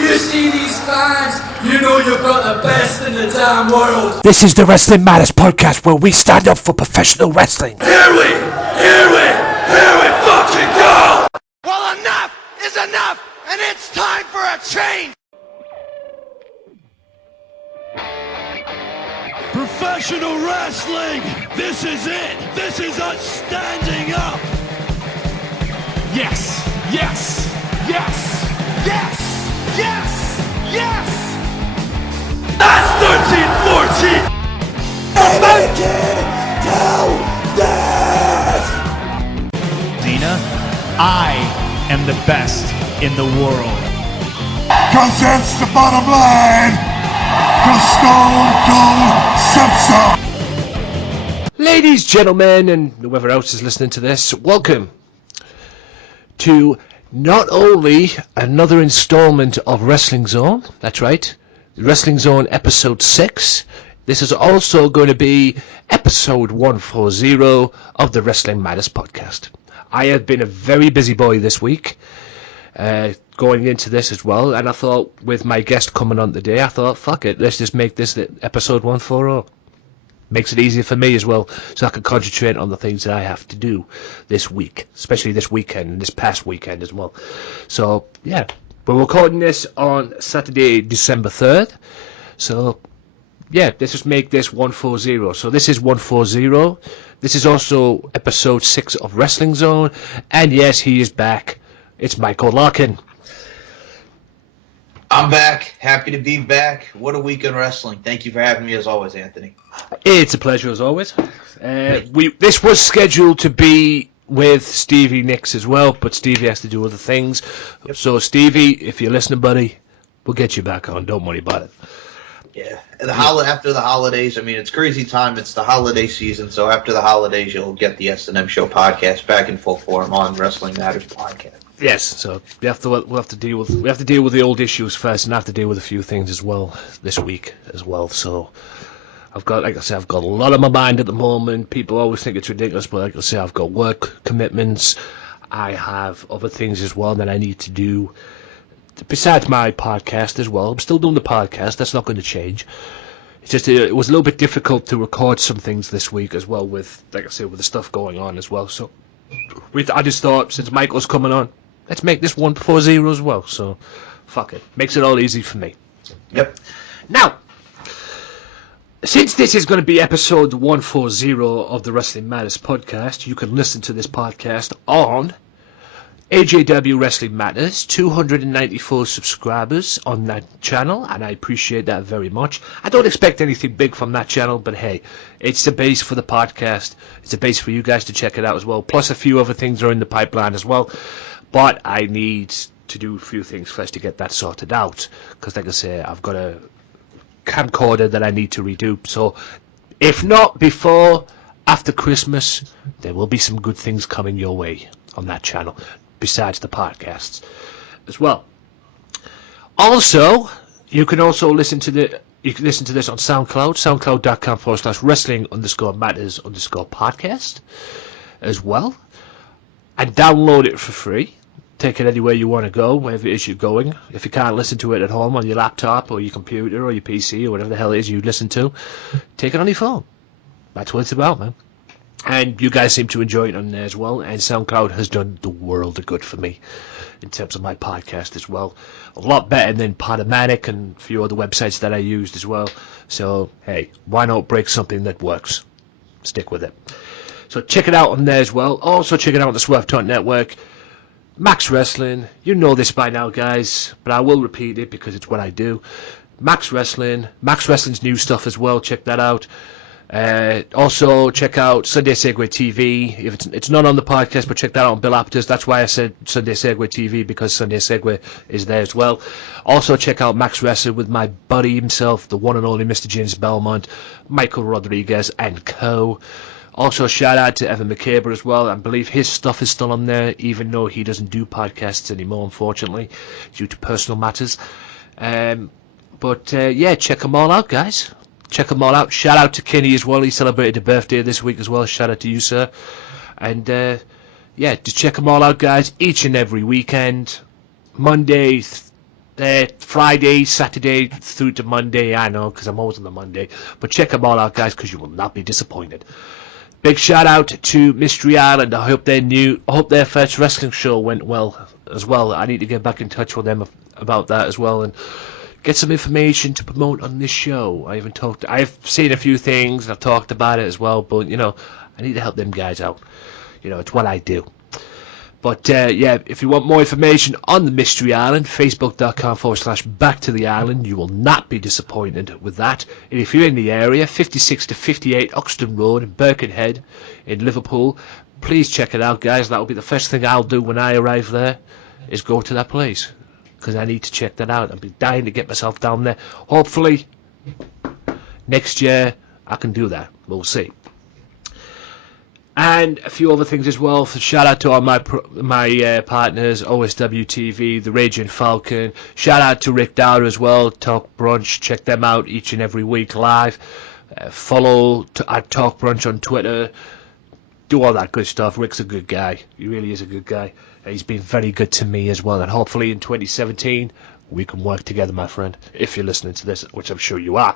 You see these fans, you know you've got the best in the damn world. This is the Wrestling Matters podcast where we stand up for professional wrestling. Here we fucking go! Well, enough is enough, and it's time for a change! Professional wrestling! This is it! This is us standing up! Yes! Yes! Yes! Yes! Yes! Yes! That's 13-14! Cena, I am the best in the world. Cause that's the bottom line. Cause Stone Cold said so. Ladies, gentlemen, and whoever else is listening to this, welcome to not only another installment of Wrestling Zone, that's right, Wrestling Zone episode 6, this is also going to be episode 140 of the Wrestling Matters podcast. I have been a very busy boy this week, going into this as well, and I thought with my guest coming on today, I thought, fuck it, let's just make this episode 140. Makes it easier for me as well, so I can concentrate on the things that I have to do this week, especially this weekend and this past weekend as well. So, yeah, we're recording this on Saturday, December 3rd. So, yeah, let's just make this 140. So this is 140. This is also episode 6 of Wrestling Zone. And yes, he is back. It's Michael Larkin. I'm back. Happy to be back. What a week in wrestling. Thank you for having me as always, Anthony. It's a pleasure as always. This was scheduled to be with Stevie Nicks as well, but Stevie has to do other things. Yep. So Stevie, if you're listening, buddy, we'll get you back on. Don't worry about it. Yeah. After the holidays, I mean, it's crazy time. It's the holiday season, so after the holidays, you'll get the S&M Show podcast back in full form on Wrestling Matters podcast. Yes, so we'll have to deal with the old issues first, and have to deal with a few things as well this week as well. So I've got a lot on my mind at the moment. People always think it's ridiculous, but like I say, I've got work commitments. I have other things as well that I need to do besides my podcast as well. I'm still doing the podcast. That's not going to change. It's just it was a little bit difficult to record some things this week as well with, like I say, with the stuff going on as well. So I just thought, since Michael's coming on, let's make this 140 as well. So fuck it. Makes it all easy for me. Yep. Now, since this is going to be episode 140 of the Wrestling Matters podcast, you can listen to this podcast on AJW Wrestling Matters, 294 subscribers on that channel, and I appreciate that very much. I don't expect anything big from that channel, but hey, it's the base for the podcast. It's the base for you guys to check it out as well. Plus a few other things are in the pipeline as well, but I need to do a few things first to get that sorted out, because like I say, I've got a camcorder that I need to redo. So if not before, after Christmas, there will be some good things coming your way on that channel, besides the podcasts as well. Also, you can also listen to this on SoundCloud, soundcloud.com/wrestling_matters_podcast as well, and download it for free. Take it anywhere you want to go, wherever it is you're going. If you can't listen to it at home on your laptop or your computer or your PC or whatever the hell it is you listen to, take it on your phone. That's what it's about, man. And you guys seem to enjoy it on there as well, and SoundCloud has done the world of good for me in terms of my podcast as well. A lot better than Podomatic and a few other websites that I used as well. So, hey, why not break something that works? Stick with it. So check it out on there as well. Also check it out on the Swerve Talk Network. Max Wrestling, you know this by now, guys, but I will repeat it because it's what I do. Max Wrestling, Max Wrestling's new stuff as well, check that out. Also check out Sunday Segway TV. If it's not on the podcast, but check that out on Bill Apter's. That's why I said Sunday Segway TV, because Sunday Segway is there as well. Also check out Max Wrestling with my buddy himself, the one and only Mr. James Belmont, Michael Rodriguez and co. Also shout out to Evan McCabe as well. I believe his stuff is still on there, even though he doesn't do podcasts anymore, unfortunately, due to personal matters. But yeah, check them all out, guys. Check them all out. Shout out to Kinny as well. He celebrated a birthday this week as well. Shout out to you, sir. And yeah, just check them all out, guys. Each and every weekend, Monday Friday, Saturday through to Monday. I know, because I'm always on the Monday. But check them all out, guys, because you will not be disappointed. Big shout out to Mystery Island. I hope their first wrestling show went well as well. I need to get back in touch with them about that as well and get some information to promote on this show. I've seen a few things, I've talked about it as well, but I need to help them guys out. It's what I do. But if you want more information on the Mystery Island, facebook.com/Back to the Island. You will not be disappointed with that. And if you're in the area, 56 to 58 Oxton Road, Birkenhead in Liverpool, please check it out, guys. That will be the first thing I'll do when I arrive there, is go to that place. Because I need to check that out. I'll be dying to get myself down there. Hopefully, next year, I can do that. We'll see. And a few other things as well. Shout out to all my partners, OSW TV, The Raging Falcon. Shout out to Rick Dowder as well, Talk Brunch. Check them out each and every week live. Follow at Talk Brunch on Twitter. Do all that good stuff. Rick's a good guy. He really is a good guy. He's been very good to me as well. And hopefully in 2017, we can work together, my friend. If you're listening to this, which I'm sure you are.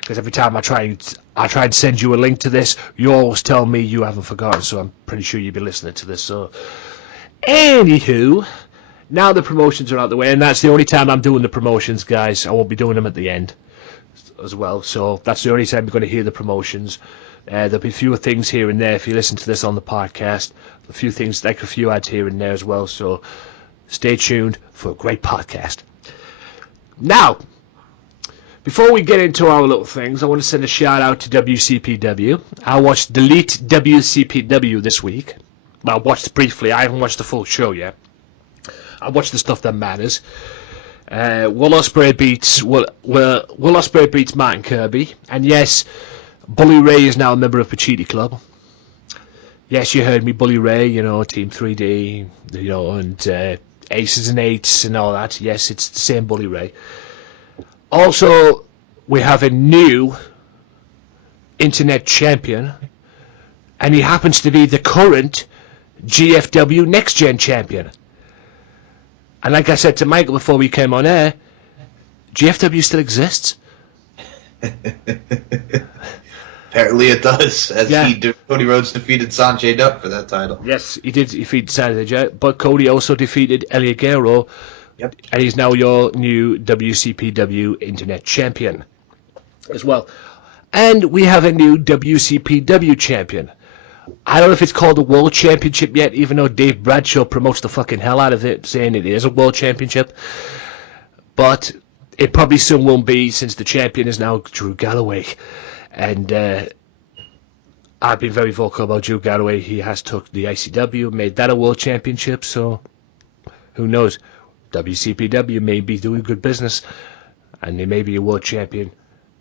Because every time I try and send you a link to this, you always tell me you haven't forgotten. So I'm pretty sure you'll be listening to this. So, anywho, now the promotions are out the way. And that's the only time I'm doing the promotions, guys. I won't be doing them at the end as well. So that's the only time you're going to hear the promotions. There'll be fewer things here and there if you listen to this on the podcast. A few things, like a few ads here and there as well. So stay tuned for a great podcast. Now, before we get into our little things, I want to send a shout out to WCPW. I watched Delete WCPW this week. Well, I watched briefly. I haven't watched the full show yet. I watched the stuff that matters. Will Ospreay beats Martin Kirby, and yes, Bully Ray is now a member of Pachiti Club. Yes, you heard me, Bully Ray. Team 3D, and Aces and Eights and all that. Yes, it's the same Bully Ray. Also, we have a new internet champion, and he happens to be the current GFW Next Gen champion. And like I said to Michael before we came on air, GFW still exists. Apparently it does, as Cody Rhodes defeated Sanjay Dutt for that title. Yes, he did defeat Sanjay Dutt, but Cody also defeated El Guerrero, and he's now your new WCPW Internet Champion as well. And we have a new WCPW Champion. I don't know if it's called the World Championship yet, even though Dave Bradshaw promotes the fucking hell out of it, saying it is a World Championship. But it probably soon won't be, since the champion is now Drew Galloway. And I've been very vocal about Drew Galloway. He has took the ICW, made that a World Championship, so who knows? WCPW may be doing good business, and they may be a World Champion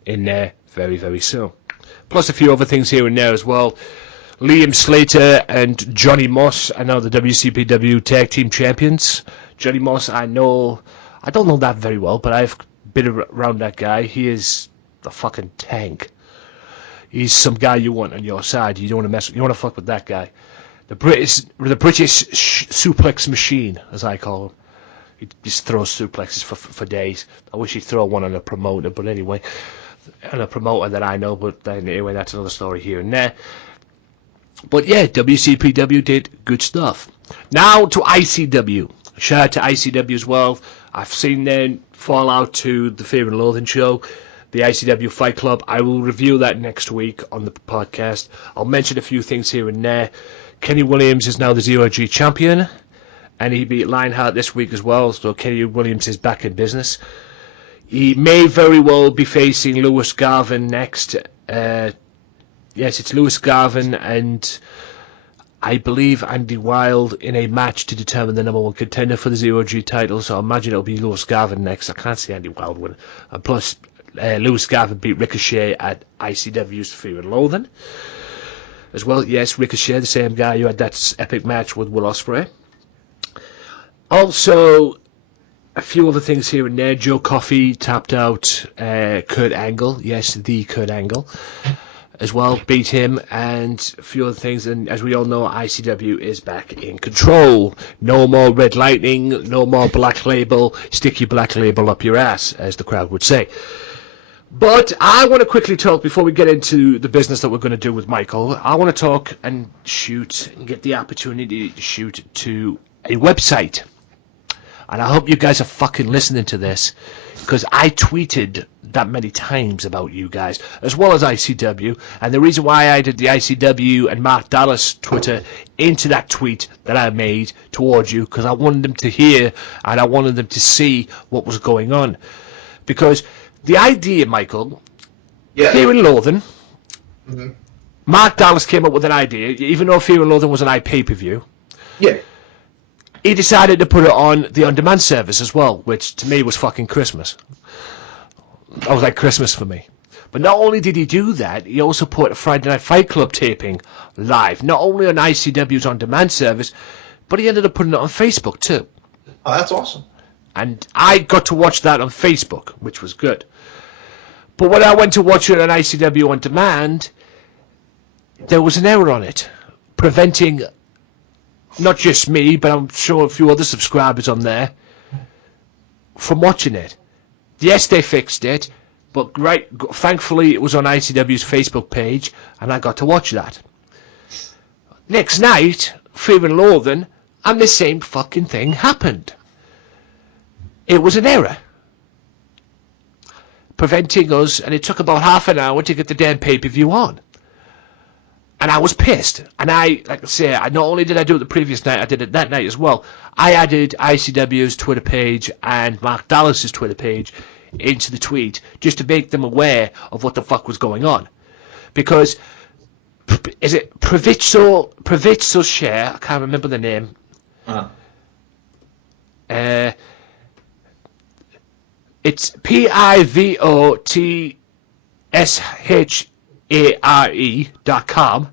in there very, very soon. Plus a few other things here and there as well. Liam Slater and Johnny Moss are now the WCPW Tag Team Champions. Johnny Moss, I don't know that very well, but I've been around that guy. He is the fucking tank. He's some guy you want on your side. You don't want to mess. You want to fuck with that guy. The British suplex machine, as I call him. He just throws suplexes for days. I wish he'd throw one on a promoter, but anyway, on a promoter that I know. But anyway, that's another story here and there. But yeah, WCPW did good stuff. Now to ICW. Shout out to ICW as well. I've seen them fall out to the Fear and Loathing show, the ICW Fight Club. I will review that next week on the podcast. I'll mention a few things here and there. Kenny Williams is now the Zero-G champion, and he beat Lionheart this week as well, so Kenny Williams is back in business. He may very well be facing Lewis Garvin next. Yes, it's Lewis Garvin and I believe Andy Wilde in a match to determine the number one contender for the Zero-G title, so I imagine it'll be Lewis Garvin next. I can't see Andy Wilde win. And plus, Lewis Garvin beat Ricochet at ICW's Fear and Loathing as well. Yes, Ricochet, the same guy who had that epic match with Will Ospreay. Also, a few other things here and there. Joe Coffey tapped out Kurt Angle. Yes, the Kurt Angle. as well, beat him, and a few other things. And as we all know, ICW is back in control. No more Red Lightning, no more Black Label. Stick your Black Label up your ass, as the crowd would say. But I want to quickly talk, before we get into the business that we're going to do with Michael, I want to talk and shoot and get the opportunity to shoot to a website. And I hope you guys are fucking listening to this, because I tweeted that many times about you guys, as well as ICW. And the reason why I did the ICW and Mark Dallas Twitter into that tweet that I made towards you, because I wanted them to hear and I wanted them to see what was going on. Because the idea, Michael, Fear and Loathing, Mark Dallas came up with an idea, even though Fear and Loathing was an pay-per-view. Yeah. He decided to put it on the on-demand service as well, which to me was fucking Christmas. That was like Christmas for me. But not only did he do that, he also put a Friday Night Fight Club taping live, not only on ICW's on-demand service, but he ended up putting it on Facebook too. Oh, that's awesome. And I got to watch that on Facebook, which was good. But when I went to watch it on ICW on demand, there was an error on it, preventing not just me, but I'm sure a few other subscribers on there from watching it. Yes, they fixed it, but thankfully it was on ICW's Facebook page, and I got to watch that. Next night, Fear and Loathing, and the same fucking thing happened. It was an error, preventing us, and it took about half an hour to get the damn pay-per-view on. And I was pissed. And like I say, not only did I do it the previous night, I did it that night as well. I added ICW's Twitter page and Mark Dallas's Twitter page into the tweet just to make them aware of what the fuck was going on. Because, is it Provizzo Share? I can't remember the name. It's PIVOTSHARE.com.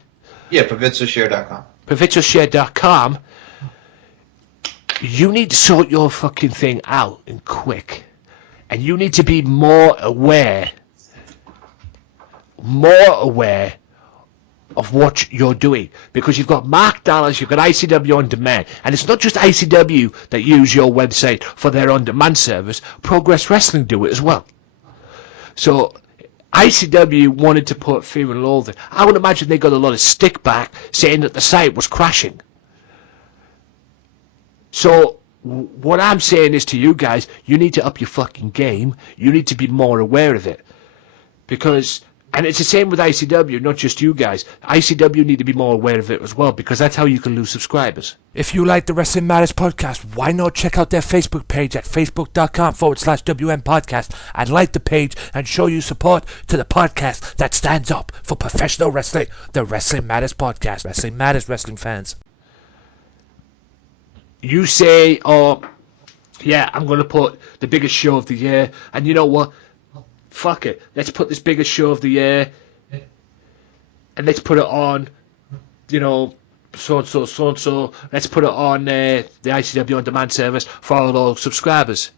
Yeah, ProvizzoShare.com. ProvizzoShare.com. You need to sort your fucking thing out and quick. And you need to be more aware of what you're doing, because you've got Mark Dallas, you've got ICW on demand, and it's not just ICW that use your website for their on demand service. Progress Wrestling do it as well. So ICW wanted to put Fear and Loathing. I would imagine they got a lot of stick back saying that the site was crashing. So what I'm saying is to you guys, you need to up your fucking game. You need to be more aware of it, because, and it's the same with ICW, not just you guys. ICW need to be more aware of it as well, because that's how you can lose subscribers. If you like the Wrestling Matters podcast, why not check out their Facebook page at facebook.com/WM podcast and like the page and show your support to the podcast that stands up for professional wrestling, the Wrestling Matters podcast. Wrestling Matters, wrestling fans. You say, oh, yeah, I'm going to put the biggest show of the year, and you know what? Fuck it. Let's put this biggest show of the year, and let's put it on, you know, so-and-so. Let's put it on the ICW On Demand service for all those subscribers.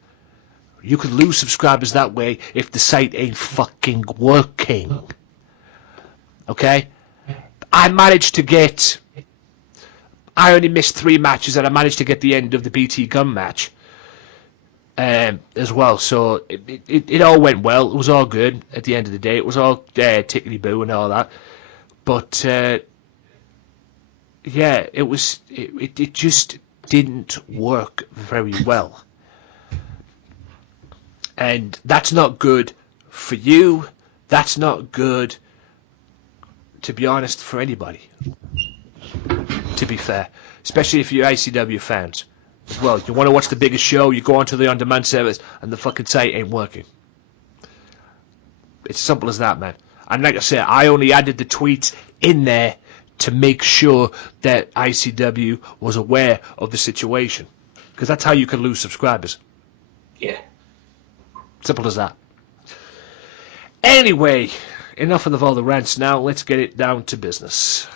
You could lose subscribers that way if the site ain't fucking working. Okay? I only missed 3 matches, and I managed to get the end of the BT Gun match as well. So it all went well. It was all good at the end of the day. It was all tickety-boo and all that. But yeah, it just didn't work very well. And that's not good for you. That's not good, to be honest, for anybody. To be fair, especially if you're ICW fans as well. You want to watch the biggest show, you go onto the on-demand service, and the fucking site ain't working. It's simple as that, man. And like I said, I only added the tweets in there to make sure that ICW was aware of the situation, because that's how you can lose subscribers. Yeah. Simple as that. Anyway, enough of all the rants now. Let's get it down to business.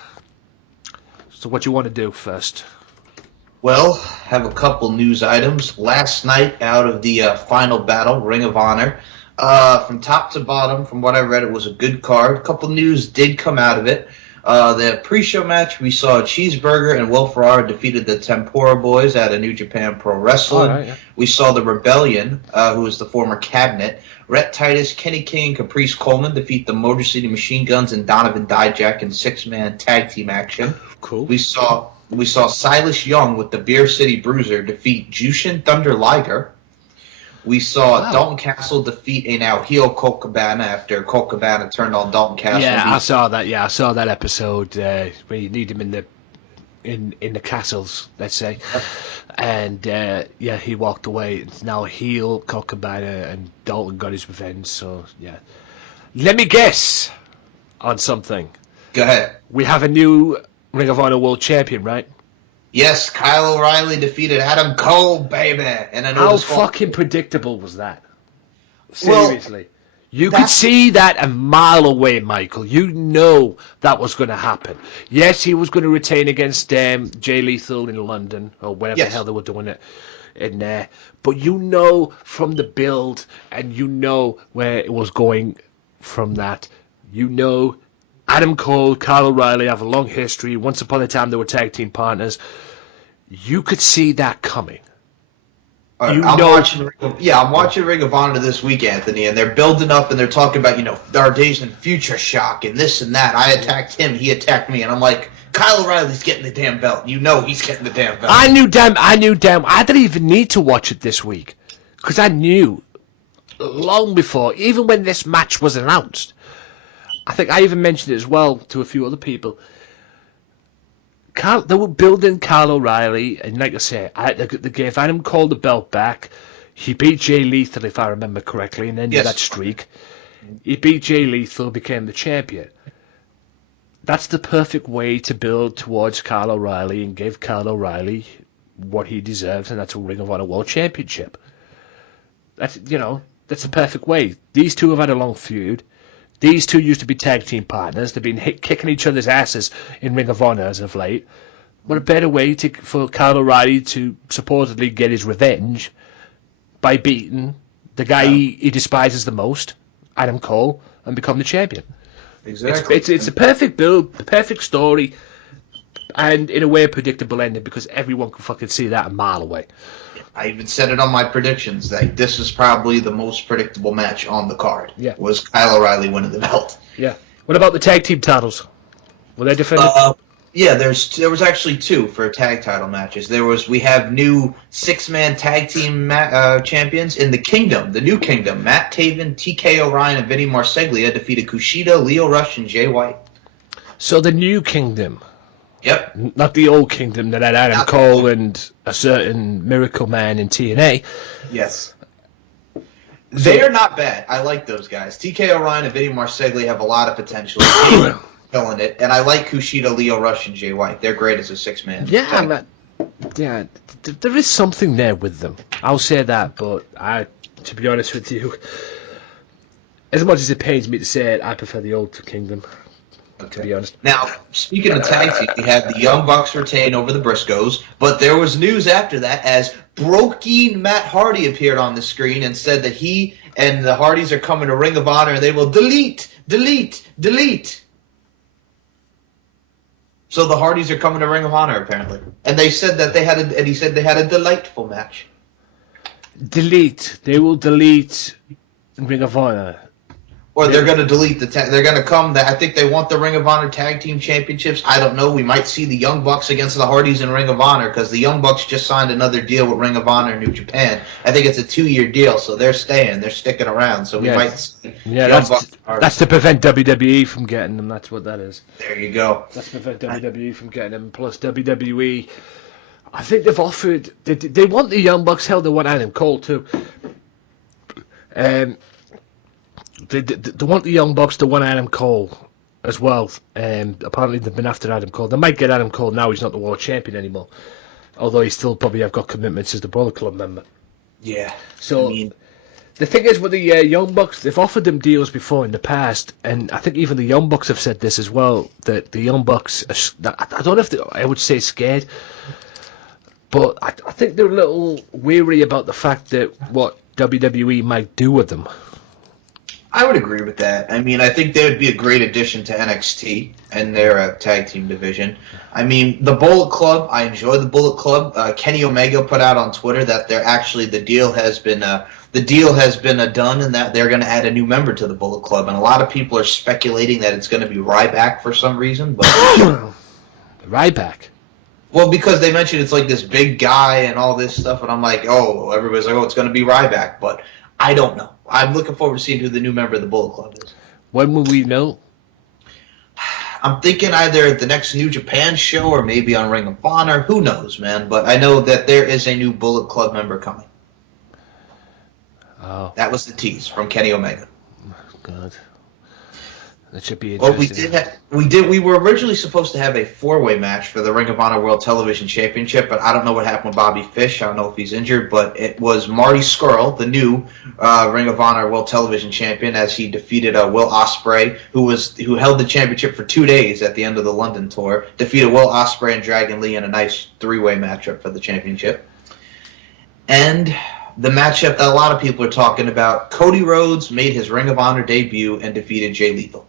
So what you want to do first? Well, have a couple news items. Last night, out of the final battle, Ring of Honor, From top to bottom, from what I read, it was a good card. A couple news did come out of it. The pre-show match, we saw Cheeseburger and Will Ferrara defeated the Tempura Boys at a New Japan Pro Wrestling. Right, yeah. We saw the Rebellion, who was the former Cabinet. Rhett Titus, Kenny King, and Caprice Coleman defeat the Motor City Machine Guns and Donovan Dijak in 6-man tag team action. Cool. We saw Silas Young with the Beer City Bruiser defeat Jushin Thunder Liger. We saw Dalton Castle defeat a now heel Colt Cabana after Colt Cabana turned on Dalton Castle. Yeah, I saw that. Yeah, I saw that episode where you need him in the castles, let's say, and he walked away. It's now heel Colt Cabana, and Dalton got his revenge. So yeah, let me guess on something. Go ahead. We have a new Ring of Honor World Champion, right? Yes, Kyle O'Reilly defeated Adam Cole, baby. And I know How fucking predictable was that? Seriously. Well, you could see that a mile away, Michael. You know that was going to happen. Yes, he was going to retain against Jay Lethal in London, or wherever the hell they were doing it in there. But you know from the build, and you know where it was going from that. You know Adam Cole, Kyle O'Reilly have a long history. Once upon a time, they were tag team partners. You could see that coming. I'm watching Ring of Honor this week, Anthony, and they're building up and they're talking about, our days in Future Shock and this and that. I attacked him, he attacked me, and I'm like, Kyle O'Reilly's getting the damn belt. You know he's getting the damn belt. I knew damn. I didn't even need to watch it this week because I knew long before, even when this match was announced. I think I even mentioned it as well to a few other people. They were building Kyle O'Reilly, and like I say, they gave Adam Cole the belt back. He beat Jay Lethal, if I remember correctly, and ended that streak. He beat Jay Lethal, became the champion. That's the perfect way to build towards Kyle O'Reilly and give Kyle O'Reilly what he deserves, and that's a Ring of Honor World Championship. That's the perfect way. These two have had a long feud. These two used to be tag team partners. They've been kicking each other's asses in Ring of Honor as of late. What a better way for Kyle O'Reilly to supposedly get his revenge by beating the guy he despises the most, Adam Cole, and become the champion. Exactly. It's a perfect build, the perfect story, and in a way a predictable ending because everyone can fucking see that a mile away. I even said it on my predictions that this is probably the most predictable match on the card. Yeah. Was Kyle O'Reilly winning the belt. Yeah. What about the tag team titles? Were they defended? Yeah, there was actually two for tag title matches. We have new 6-man tag team champions in the Kingdom, the New Kingdom. Matt Taven, TK O'Ryan, and Vinny Marseglia defeated Kushida, Leo Rush, and Jay White. So the New Kingdom. Yep. Not the old kingdom that had Adam Cole and a certain Miracle Man in TNA. Yes. They are not bad. I like those guys. TK O'Ryan and Vinny Marseglia have a lot of potential. Killing it. And I like Kushida, Leo Rush, and Jay White. They're great as a 6-man. Yeah, there is something there with them. I'll say that, but to be honest with you, as much as it pains me to say it, I prefer the old kingdom. To be honest. Now, speaking of tag team, we had the Young Bucks retain over the Briscoes, but there was news after that as Broken Matt Hardy appeared on the screen and said that he and the Hardys are coming to Ring of Honor and they will delete. So the Hardys are coming to Ring of Honor apparently, and they said that he said they had a delightful match. They will delete Ring of Honor. Or they're going to delete they're going to come. I think they want the Ring of Honor Tag Team Championships. I don't know. We might see the Young Bucks against the Hardys in Ring of Honor because the Young Bucks just signed another deal with Ring of Honor in New Japan. I think it's a 2-year deal, so they're staying. They're sticking around. So we might see Young Bucks. That's to prevent WWE from getting them. That's what that is. There you go. That's to prevent WWE from getting them. Plus WWE, I think they've offered. They want the Young Bucks. Hell, they want Adam Cole too. They want the Young Bucks to want Adam Cole as well. Apparently they've been after Adam Cole. They might get Adam Cole now. He's not the world champion anymore. Although he still probably have got commitments as the Brother Club member. Yeah. So the thing is with the Young Bucks, they've offered them deals before in the past, and I think even the Young Bucks have said this as well. That the Young Bucks, I don't know if I would say scared, but I think they're a little weary about the fact that what WWE might do with them. I would agree with that. I mean, I think they would be a great addition to NXT and their tag team division. I mean, the Bullet Club, I enjoy the Bullet Club. Kenny Omega put out on Twitter that the deal has been done, and that they're going to add a new member to the Bullet Club. And a lot of people are speculating that it's going to be Ryback for some reason. But Ryback? Well, because they mentioned it's like this big guy and all this stuff, and I'm like, everybody's like, it's going to be Ryback. But I don't know. I'm looking forward to seeing who the new member of the Bullet Club is. When will we know? I'm thinking either at the next New Japan show or maybe on Ring of Honor. Who knows, man? But I know that there is a new Bullet Club member coming. Oh. That was the tease from Kenny Omega. God. That should be interesting. Well, we were originally supposed to have a 4-way match for the Ring of Honor World Television Championship, but I don't know what happened with Bobby Fish. I don't know if he's injured, but it was Marty Scurll, the new Ring of Honor World Television Champion, as he defeated Will Ospreay, who held the championship for 2 days at the end of the London tour, defeated Will Ospreay and Dragon Lee in a nice 3-way matchup for the championship. And the matchup that a lot of people are talking about, Cody Rhodes made his Ring of Honor debut and defeated Jay Lethal.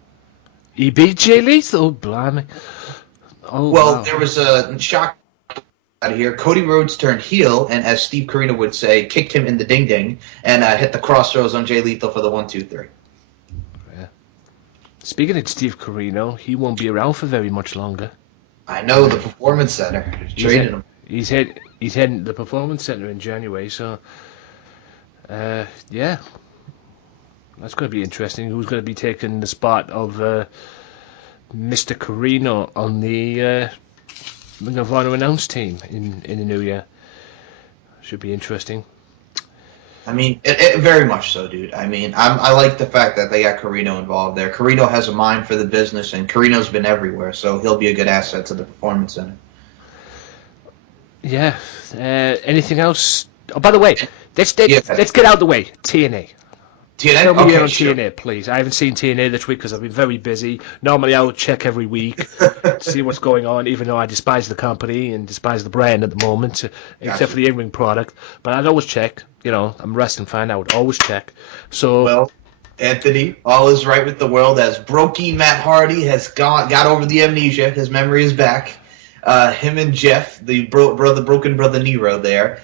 He beat Jay Lethal? Blimey. Oh, well, wow. There was a shock out of here. Cody Rhodes turned heel, and as Steve Corino would say, kicked him in the ding-ding, and hit the crossroads on Jay Lethal for the 1-2-3. Yeah. Speaking of Steve Corino, he won't be around for very much longer. I know, the Performance Center. Traded him. He's heading to the Performance Center in January, so yeah. That's going to be interesting. Who's going to be taking the spot of Mr. Corino on the Ring of Honor announce team in the new year? Should be interesting. I mean, it very much so, dude. I mean, I like the fact that they got Corino involved there. Corino has a mind for the business, and Corino's been everywhere, so he'll be a good asset to the Performance Center. Yeah. Anything else? Oh, by the way, let's get out of the way. TNA. TNA? Tell me Okay, on sure. TNA, please. I haven't seen TNA this week because I've been very busy. Normally I would check every week to see what's going on, even though I despise the company and despise the brand at the moment, except for the in-ring product. But I'd always check. You know, I'm a wrestling fan. I would always check. So, well, Anthony, all is right with the world as Brokey Matt Hardy has got over the amnesia. His memory is back. Him and Jeff, the broken brother Nero there,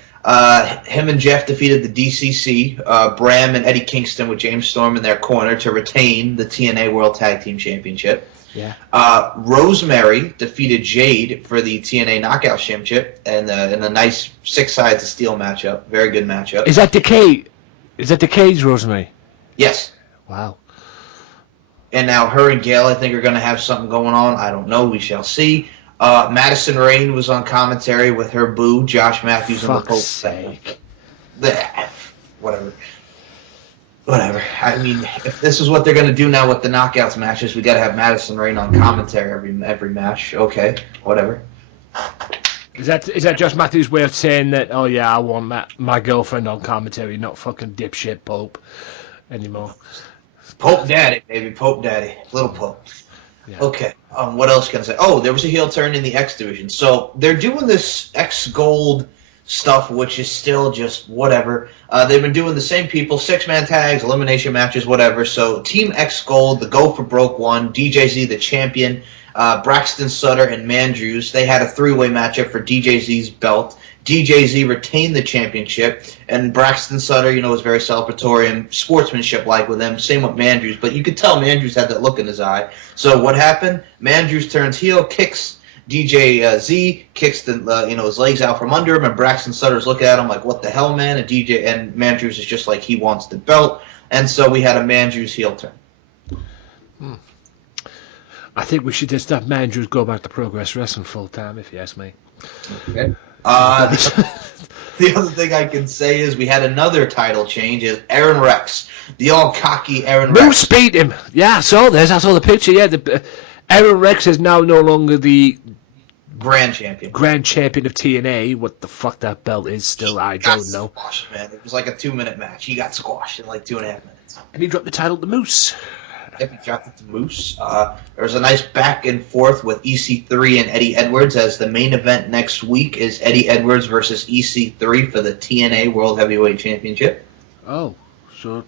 him and Jeff defeated the DCC, Bram and Eddie Kingston with James Storm in their corner to retain the TNA World Tag Team Championship. yeah. Rosemary defeated Jade for the TNA Knockout Championship in a nice 6 sides of steel matchup. Very good matchup. Is that Decay? Is that Decay's Rosemary? Yes. Wow. And now her and Gail, I think, are going to have something going on. I don't know. We shall see. Madison Rayne was on commentary with her boo, Josh Matthews, and the Pope. Sake. Whatever. I mean, if this is what they're going to do now with the knockouts matches, we got to have Madison Rayne on commentary every match. Okay, whatever. Is that Josh Matthews' way of saying that? Oh yeah, I want my girlfriend on commentary, not fucking dipshit Pope anymore. Pope Daddy, baby, Pope Daddy, little Pope. Yeah. Okay, what else can I say? Oh, there was a heel turn in the X division. So they're doing this X Gold stuff, which is still just whatever. They've been doing the same people, 6-man tags, elimination matches, whatever. So Team X Gold, the Go for Broke one, DJZ the champion, Braxton Sutter and Mandrews. They had a 3-way matchup for DJZ's belt. DJZ retained the championship, and Braxton Sutter, was very celebratory and sportsmanship-like with him. Same with Mandrews, but you could tell Mandrews had that look in his eye. So what happened? Mandrews turns heel, kicks DJZ, kicks his legs out from under him, and Braxton Sutter's looking at him like, "What the hell, man?" And Mandrews is just like, he wants the belt, and so we had a Mandrews heel turn. I think we should just have Mandrews go back to Progress Wrestling full time, if you ask me. Okay. The other thing I can say is we had another title change. Is Aaron Rex, the all cocky Aaron Rex. Moose beat him. Yeah, I saw this. I saw the picture. Yeah, Aaron Rex is now no longer the Grand Champion. Grand Champion of TNA. What the fuck that belt is still, I don't know. Squashed, man. It was like a 2-minute match. He got squashed in like 2.5 minutes. And he dropped the title to Moose. Yep, he dropped it to Moose. There was a nice back and forth with EC3 and Eddie Edwards, as the main event next week is Eddie Edwards versus EC3 for the TNA World Heavyweight Championship. Oh, so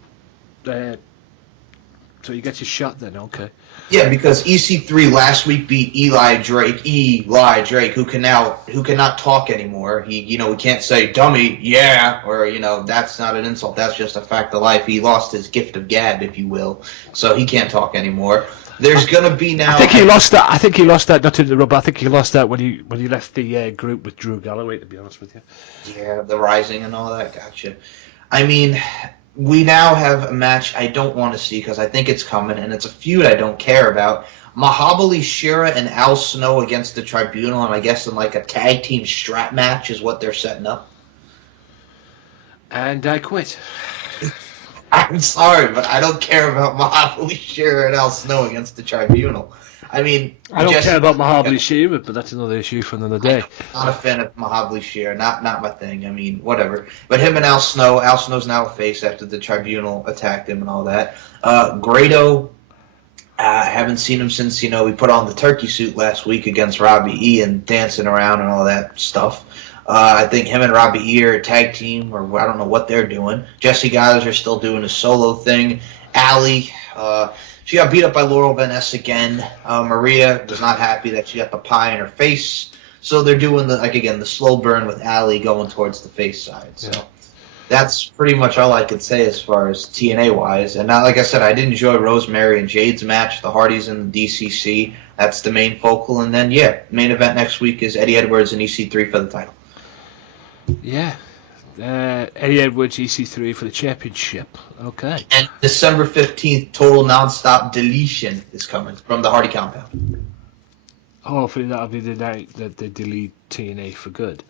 So he gets his shot then, okay. Yeah, because EC3 last week beat Eli Drake, who cannot talk anymore. He can't say dummy, yeah, or that's not an insult. That's just a fact of life. He lost his gift of gab, if you will, so he can't talk anymore. There's gonna be now. I think he lost that. Not to interrupt, but I think he lost that when he left the group with Drew Galloway. To be honest with you. Yeah, the Rising and all that. Gotcha. I mean, we now have a match I don't want to see because I think it's coming, and it's a feud I don't care about. Mahabali Shera and Al Snow against the Tribunal, and I guess in like a tag team strap match is what they're setting up. And I quit. I'm sorry, but I don't care about Mahabali Shera and Al Snow against the Tribunal. I mean, I don't care about Mahabali Shera, but that's another issue for another day. I'm not a fan of Mahabali Shera, not my thing. I mean, whatever. But him and Al Snow's now a face after the Tribunal attacked him and all that. Grado, I haven't seen him since, he put on the turkey suit last week against Robbie E and dancing around and all that stuff. I think him and Robbie E are a tag team, or I don't know what they're doing. Jesse Giles are still doing a solo thing. Allie, she got beat up by Laurel Van Ness again. Maria was not happy that she got the pie in her face. So they're doing the slow burn with Allie going towards the face side. So that's pretty much all I could say as far as TNA wise. And now, like I said, I did enjoy Rosemary and Jade's match, the Hardys and the DCC. That's the main focal. And then, main event next week is Eddie Edwards and EC3 for the title. Yeah. Eddie Edwards, EC3 for the championship. Okay. And December 15th, Total Nonstop Deletion is coming from the Hardy compound. Hopefully that'll be the night that they delete TNA for good.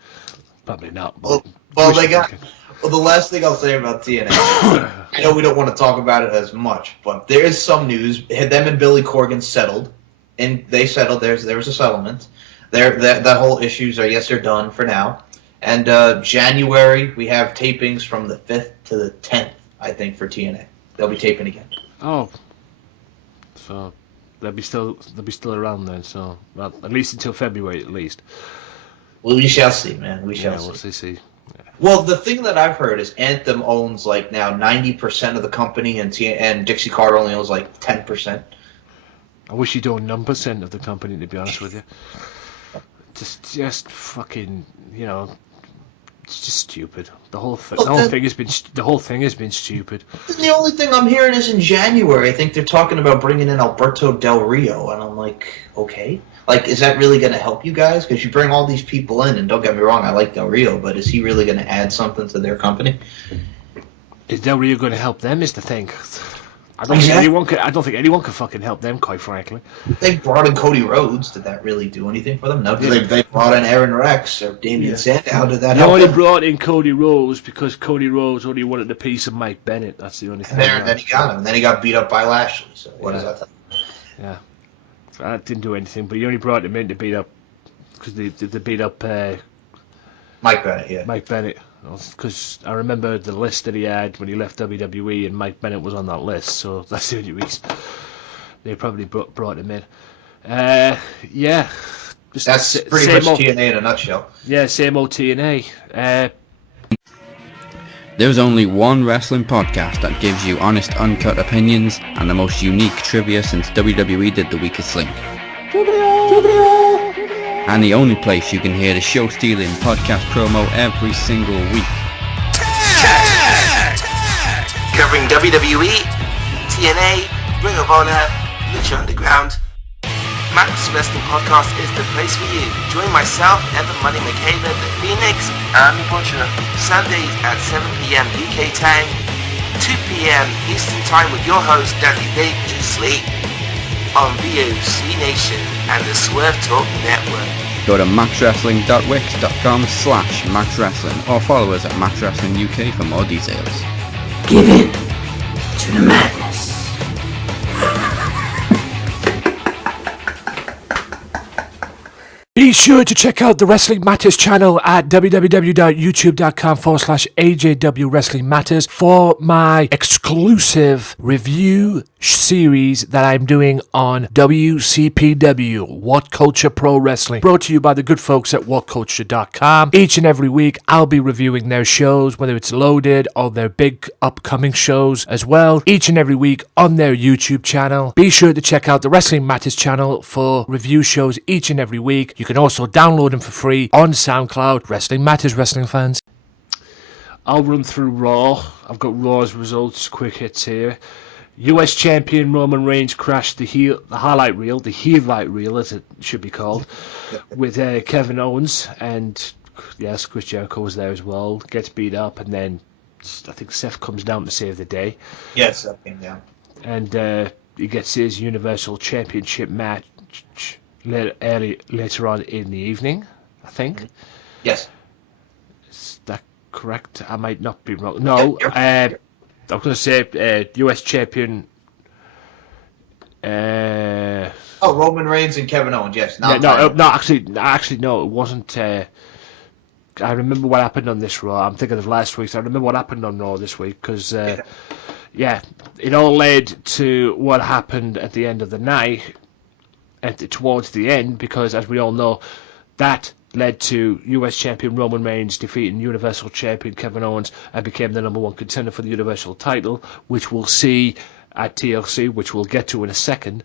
Probably not. Well, the last thing I'll say about TNA, I know we don't want to talk about it as much, but there is some news. Them and Billy Corgan settled, and they settled. There was a settlement. That whole issues, I guess, are done for now. And January, we have tapings from the 5th to the 10th, I think, for TNA. They'll be taping again. Oh. So they'll be still around then, so well, at least until February at least. Well, we shall see, man. We shall see. We'll see. Yeah. Well, the thing that I've heard is Anthem owns now 90% of the company, and Dixie Carter only owns 10%. I wish you'd own 9% of the company, to be honest with you. Just fucking, it's just stupid. The whole thing has been stupid. The only thing I'm hearing is in January. I think they're talking about bringing in Alberto Del Rio, and I'm like, okay, is that really going to help you guys? Because you bring all these people in, and don't get me wrong, I like Del Rio, but is he really going to add something to their company? Is Del Rio going to help them? Is the thing. I don't think anyone can fucking help them, quite frankly. They brought in Cody Rhodes. Did that really do anything for them? No. They brought in Aaron Rex or Damian Sandow. Did that help them? They only brought in Cody Rhodes because Cody Rhodes only wanted a piece of Mike Bennett. That's the only thing. And then he got him. And then he got beat up by Lashley. So what does that tell you? Yeah. That didn't do anything, but he only brought him in to beat up because they beat up Mike Bennett, yeah. Mike Bennett. Because I remember the list that he had when he left WWE, and Mike Bennett was on that list, so that's the only reason they probably brought him in. Yeah. That's pretty much TNA in a nutshell. Yeah, same old TNA. There's only one wrestling podcast that gives you honest, uncut opinions and the most unique trivia since WWE did The Weakest Link. And the only place you can hear the show-stealing podcast promo every single week. Covering WWE, TNA, Ring of Honor, Lucha Underground. Max Wrestling Podcast is the place for you. Join myself, Evan Money Michaela, the Phoenix, and the Butcher. Sundays at 7 p.m. UK time, 2 p.m. Eastern time with your host, Danny Dangerously, on VOC Nation and the Swerve Talk Network. Go to maxwrestling.wix.com/maxwrestling or follow us at maxwrestlinguk for more details. Give in to the madness. sure to check out the Wrestling Matters channel at www.youtube.com/AJW Wrestling Matters for my exclusive review series that I'm doing on WCPW, What Culture Pro Wrestling, brought to you by the good folks at whatculture.com. Each and every week, I'll be reviewing their shows, whether it's loaded or their big upcoming shows as well, each and every week on their YouTube channel. Be sure to check out the Wrestling Matters channel for review shows each and every week. You can also download them for free on SoundCloud. Wrestling Matters, wrestling fans. I'll run through Raw. I've got Raw's results, quick hits here. US Champion Roman Reigns crashed the highlight reel as it should be called, with Kevin Owens, and yes, Chris Jericho was there as well, gets beat up, and then I think Seth comes down to save the day. Yes, Seth came down. And he gets his Universal Championship match later on in the evening, I think. Yes. Is that correct? I might not be wrong. No, I was going to say US Champion. Roman Reigns and Kevin Owens. Yes. Actually, no. It wasn't. I remember what happened on this Raw. I'm thinking of last week. So I remember what happened on Raw this week because, it all led to what happened at the end of the night, towards the end, because as we all know, that led to US Champion Roman Reigns defeating Universal Champion Kevin Owens and became the number one contender for the Universal title, which we'll see at TLC, which we'll get to in a second.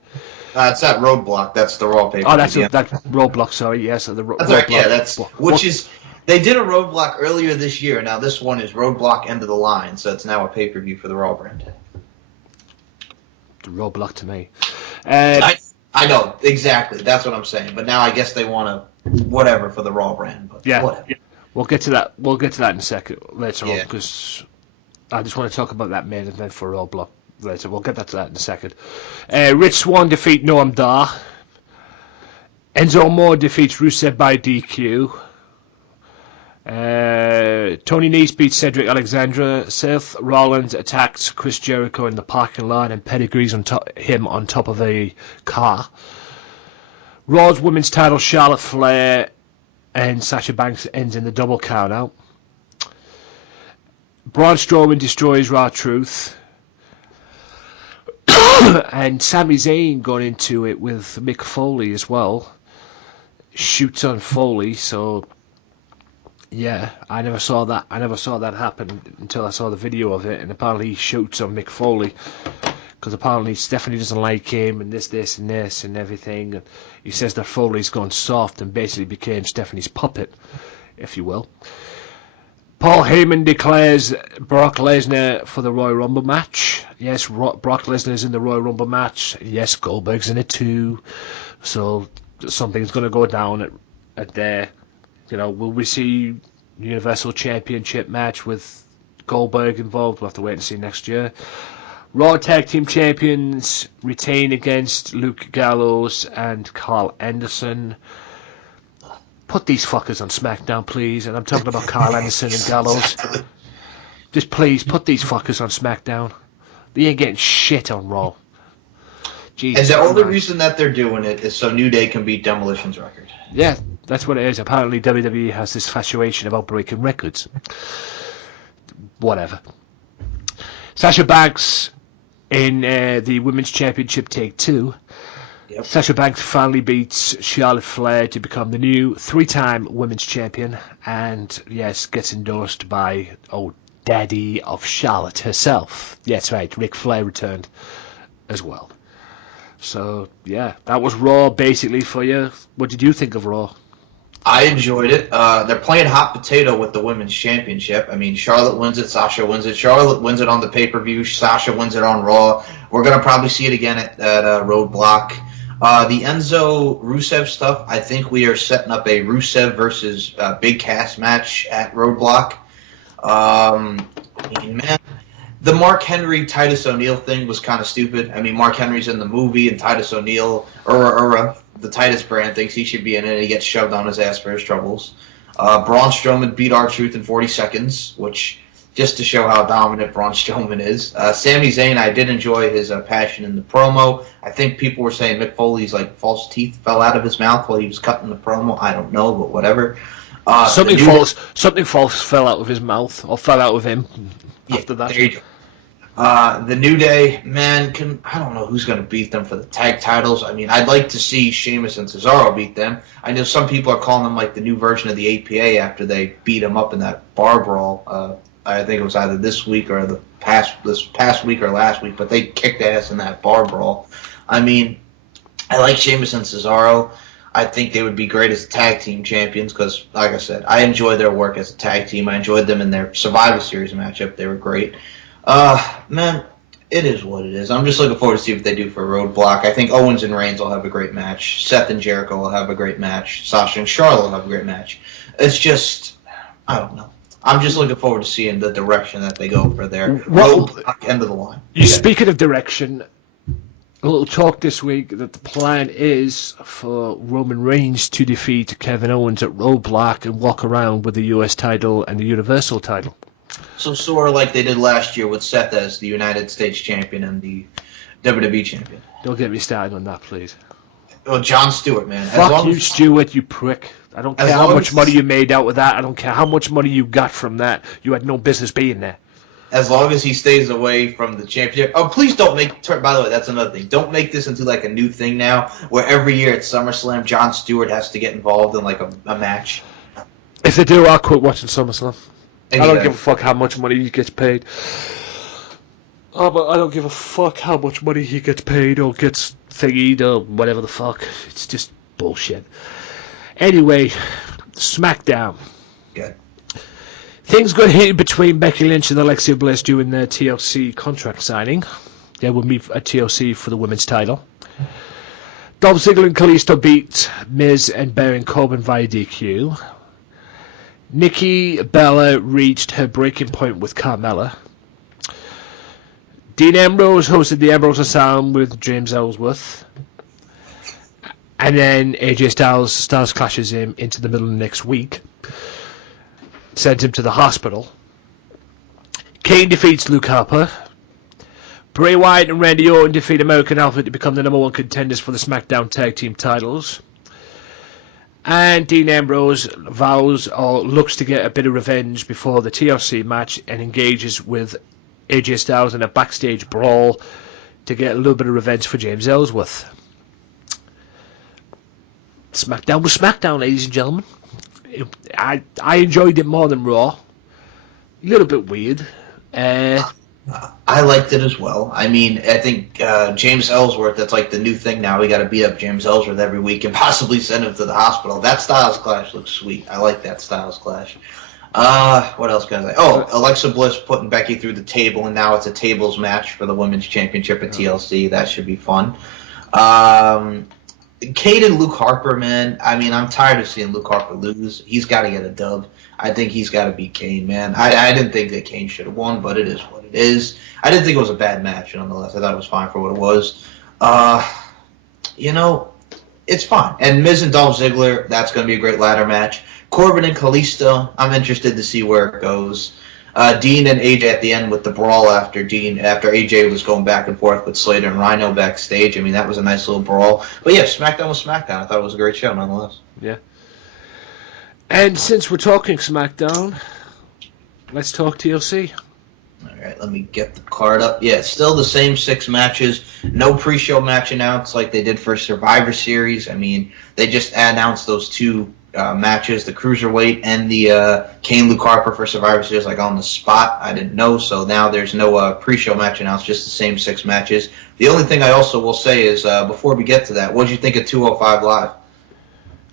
It's that Roadblock. That's the Raw paper. Oh, that's that Roadblock. Sorry, yes, the Roadblock. Right, yeah, they did a Roadblock earlier this year. Now this one is Roadblock End of the Line, so it's now a pay-per-view for the Raw brand. The Roadblock to me. I know exactly. That's what I'm saying. But now I guess they want to whatever for the Raw brand. But whatever. We'll get to that. We'll get to that in a second later on, because I just want to talk about that main event for Roadblock later. We'll get to that in a second. Rich Swann defeat Noam Dar. Enzo Amore defeats Rusev by DQ. Tony Nese beats Cedric Alexander. Seth Rollins attacks Chris Jericho in the parking lot and pedigrees him on top of a car. Raw's women's title, Charlotte Flair and Sasha Banks ends in the double countout. Braun Strowman destroys R-Truth. And Sami Zayn going into it with Mick Foley as well. Shoots on Foley, so yeah, I never saw that happen until I saw the video of it, and apparently he shoots on Mick Foley because apparently Stephanie doesn't like him and this and everything, and he says that Foley's gone soft and basically became Stephanie's puppet, if you will. Paul Heyman declares Brock Lesnar for the Royal Rumble match. Yes, Brock Lesnar is in the Royal Rumble match. Yes, Goldberg's in it too. So something's going to go down at there. You know, will we see Universal Championship match with Goldberg involved? We'll have to wait and see next year. Raw Tag Team Champions retain against Luke Gallows and Carl Anderson. Put these fuckers on SmackDown, please. And I'm talking about Carl Anderson and Gallows. Just please, put these fuckers on SmackDown. They ain't getting shit on Raw. Jesus and the only reason that they're doing it is so New Day can beat Demolition's record. Yeah, that's what it is. Apparently WWE has this fascination about breaking records. Whatever. Sasha Banks in the Women's Championship Take 2. Yep. Sasha Banks finally beats Charlotte Flair to become the new 3-time Women's Champion, and yes, gets endorsed by Daddy of Charlotte herself. Yes, right, Ric Flair returned as well. So yeah, that was Raw basically for you. What did you think of Raw? I enjoyed it. They're playing hot potato with the Women's Championship. I mean, Charlotte wins it, Sasha wins it. Charlotte wins it on the pay-per-view, Sasha wins it on Raw. We're going to probably see it again at Roadblock. The Enzo Rusev stuff, I think we are setting up a Rusev versus Big Cass match at Roadblock. Man, the Mark Henry Titus O'Neil thing was kind of stupid. I mean, Mark Henry's in the movie, and Titus O'Neil, the Titus brand, thinks he should be in it, and he gets shoved on his ass for his troubles. Braun Strowman beat R-Truth in 40 seconds, which just to show how dominant Braun Strowman is. Sami Zayn, I did enjoy his passion in the promo. I think people were saying Mick Foley's false teeth fell out of his mouth while he was cutting the promo. I don't know, but whatever. Something false fell out of his mouth, or fell out of him after that. There you go. The New Day, man, I don't know who's going to beat them for the tag titles. I mean, I'd like to see Sheamus and Cesaro beat them. I know some people are calling them the new version of the APA after they beat them up in that bar brawl. I think it was either this week or this past week or last week, but they kicked ass in that bar brawl. I mean, I like Sheamus and Cesaro. I think they would be great as tag team champions because, like I said, I enjoy their work as a tag team. I enjoyed them in their Survivor Series matchup. They were great. Man, it is what it is. I'm just looking forward to see what they do for Roadblock. I think Owens and Reigns will have a great match. Seth and Jericho will have a great match. Sasha and Charlotte will have a great match. It's just, I don't know. I'm just looking forward to seeing the direction that they go for their Roadblock end of the line. Speaking of direction, a little talk this week that the plan is for Roman Reigns to defeat Kevin Owens at Roadblock and walk around with the US title and the Universal title. So sort of like they did last year with Seth as the United States champion and the WWE champion. Don't get me started on that, please. Well, Jon Stewart, man. Fuck you, Stewart, you prick. I don't care how much money you made out with that. I don't care how much money you got from that. You had no business being there. As long as he stays away from the championship. Oh, please don't by the way, that's another thing. Don't make this into a new thing now where every year at SummerSlam, Jon Stewart has to get involved in a match. If they do, I'll quit watching SummerSlam. Exactly. I don't give a fuck how much money he gets paid. I don't give a fuck how much money he gets paid or gets thingied or whatever the fuck. It's just bullshit. Anyway, Smackdown. Good. Things got heated between Becky Lynch and Alexa Bliss during their TLC contract signing. They will meet at TLC for the women's title. Dolph Ziggler and Kalisto beat Miz and Baron Corbin via DQ. Nikki Bella reached her breaking point with Carmella. Dean Ambrose hosted the Ambrose Asylum with James Ellsworth. And then AJ Styles clashes him into the middle of next week. Sent him to the hospital. Kane defeats Luke Harper. Bray Wyatt and Randy Orton defeat American Alpha to become the #1 contenders for the SmackDown Tag Team titles. And Dean Ambrose vows or looks to get a bit of revenge before the TLC match and engages with AJ Styles in a backstage brawl to get a little bit of revenge for James Ellsworth. SmackDown was SmackDown, ladies and gentlemen. I enjoyed it more than Raw. A little bit weird. I liked it as well. I mean, I think James Ellsworth, that's the new thing now. We got to beat up James Ellsworth every week and possibly send him to the hospital. That Styles Clash looks sweet. I like that Styles Clash. What else can I say? Oh, Alexa Bliss putting Becky through the table, and now it's a tables match for the Women's Championship at TLC. That should be fun. Kane and Luke Harper, man. I mean, I'm tired of seeing Luke Harper lose. He's got to get a dub. I think he's got to beat Kane, man. I didn't think that Kane should have won, but it is what it is. I didn't think it was a bad match, nonetheless. I thought it was fine for what it was. It's fine. And Miz and Dolph Ziggler, that's going to be a great ladder match. Corbin and Kalisto, I'm interested to see where it goes. Dean and AJ at the end with the brawl after AJ was going back and forth with Slater and Rhino backstage. I mean, that was a nice little brawl. But yeah, SmackDown was SmackDown. I thought it was a great show, nonetheless. Yeah. And since we're talking SmackDown, let's talk TLC. All right, let me get the card up. Yeah, it's still the same 6 matches. No pre-show match announced like they did for Survivor Series. I mean, they just announced those 2 matches, the Cruiserweight and the Kane Luke Harper for Survivor Series, on the spot. I didn't know, so now there's no pre-show match announced, just the same 6 matches. The only thing I also will say is, before we get to that, what did you think of 205 Live?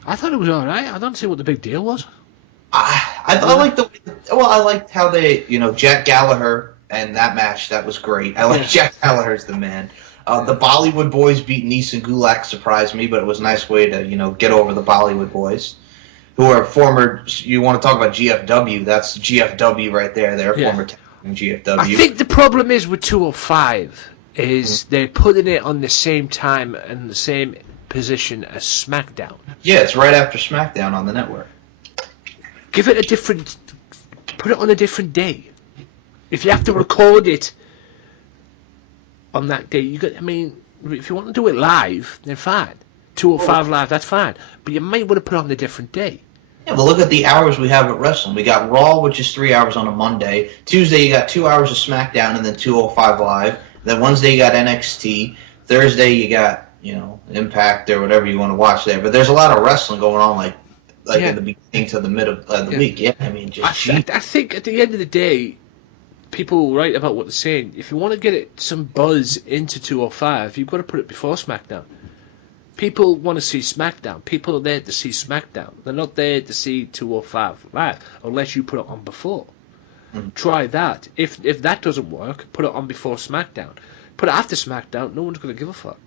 I thought it was all right. I don't see what the big deal was. I liked how they, Jack Gallagher and that match. That was great. I like Jack Gallagher's the man. The Bollywood Boys beat Nice and Gulak surprised me, but it was a nice way to, get over the Bollywood Boys, who are former. You want to talk about GFW? That's GFW right there. They're former GFW. I think the problem is with 205 is they're putting it on the same time and the same position as SmackDown. Yeah, it's right after SmackDown on the network. Give it put it on a different day. If you have to record it on that day, I mean, if you want to do it live, then fine. 205 live, that's fine. But you might want to put it on a different day. Yeah, but look at the hours we have at wrestling. We got Raw, which is 3 hours on a Monday. Tuesday, you got 2 hours of SmackDown, and then 205 live. Then Wednesday, you got NXT. Thursday, you got, Impact or whatever you want to watch there. But there's a lot of wrestling going on, like in the beginning to the mid of the week. Yeah, I mean, I think at the end of the day, people write about what they're saying. If you want to get some buzz into 205, you've got to put it before SmackDown. People want to see SmackDown. People are there to see SmackDown. They're not there to see 205 live unless you put it on before. Try that. If that doesn't work, put it on before SmackDown. Put it after SmackDown. No one's going to give a fuck.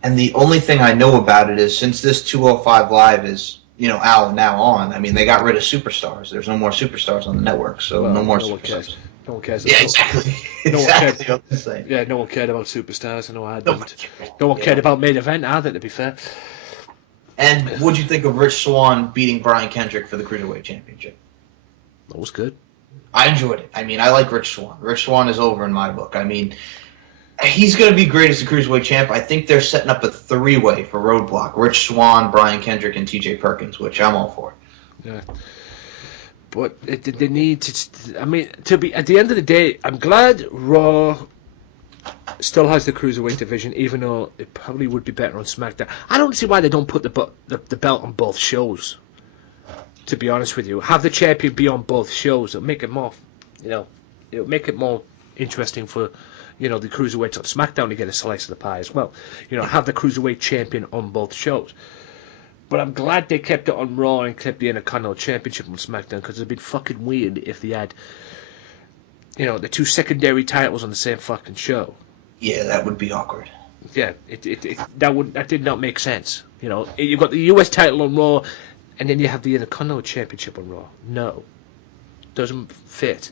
And the only thing I know about it is since this 205 live is out now on. I mean, they got rid of superstars. There's no more superstars on the network, so no more superstars. No one cares. Yeah, exactly. No exactly. one cared. Yeah, no one cared about superstars. I know I didn't. No one cared about main event either, to be fair. And what'd you think of Rich Swann beating Brian Kendrick for the Cruiserweight Championship? That was good. I enjoyed it. I mean, I like Rich Swann. Rich Swann is over in my book. I mean, he's going to be great as the Cruiserweight champ. I think they're setting up a three-way for Roadblock. Rich Swann, Brian Kendrick, and TJ Perkins, which I'm all for. Yeah. But they need to... I mean, to be at the end of the day, I'm glad Raw still has the Cruiserweight division, even though it probably would be better on SmackDown. I don't see why they don't put the belt on both shows, to be honest with you. Have the champion be on both shows. It'll make it more, it'll make it more interesting for, the Cruiserweights on SmackDown to get a slice of the pie as well. Have the Cruiserweight champion on both shows. But I'm glad they kept it on Raw and kept the Intercontinental Championship on SmackDown, because it'd been fucking weird if they had, the two secondary titles on the same fucking show. Yeah, that would be awkward. Yeah, that did not make sense. You've got the US title on Raw, and then you have the Intercontinental Championship on Raw. No, doesn't fit.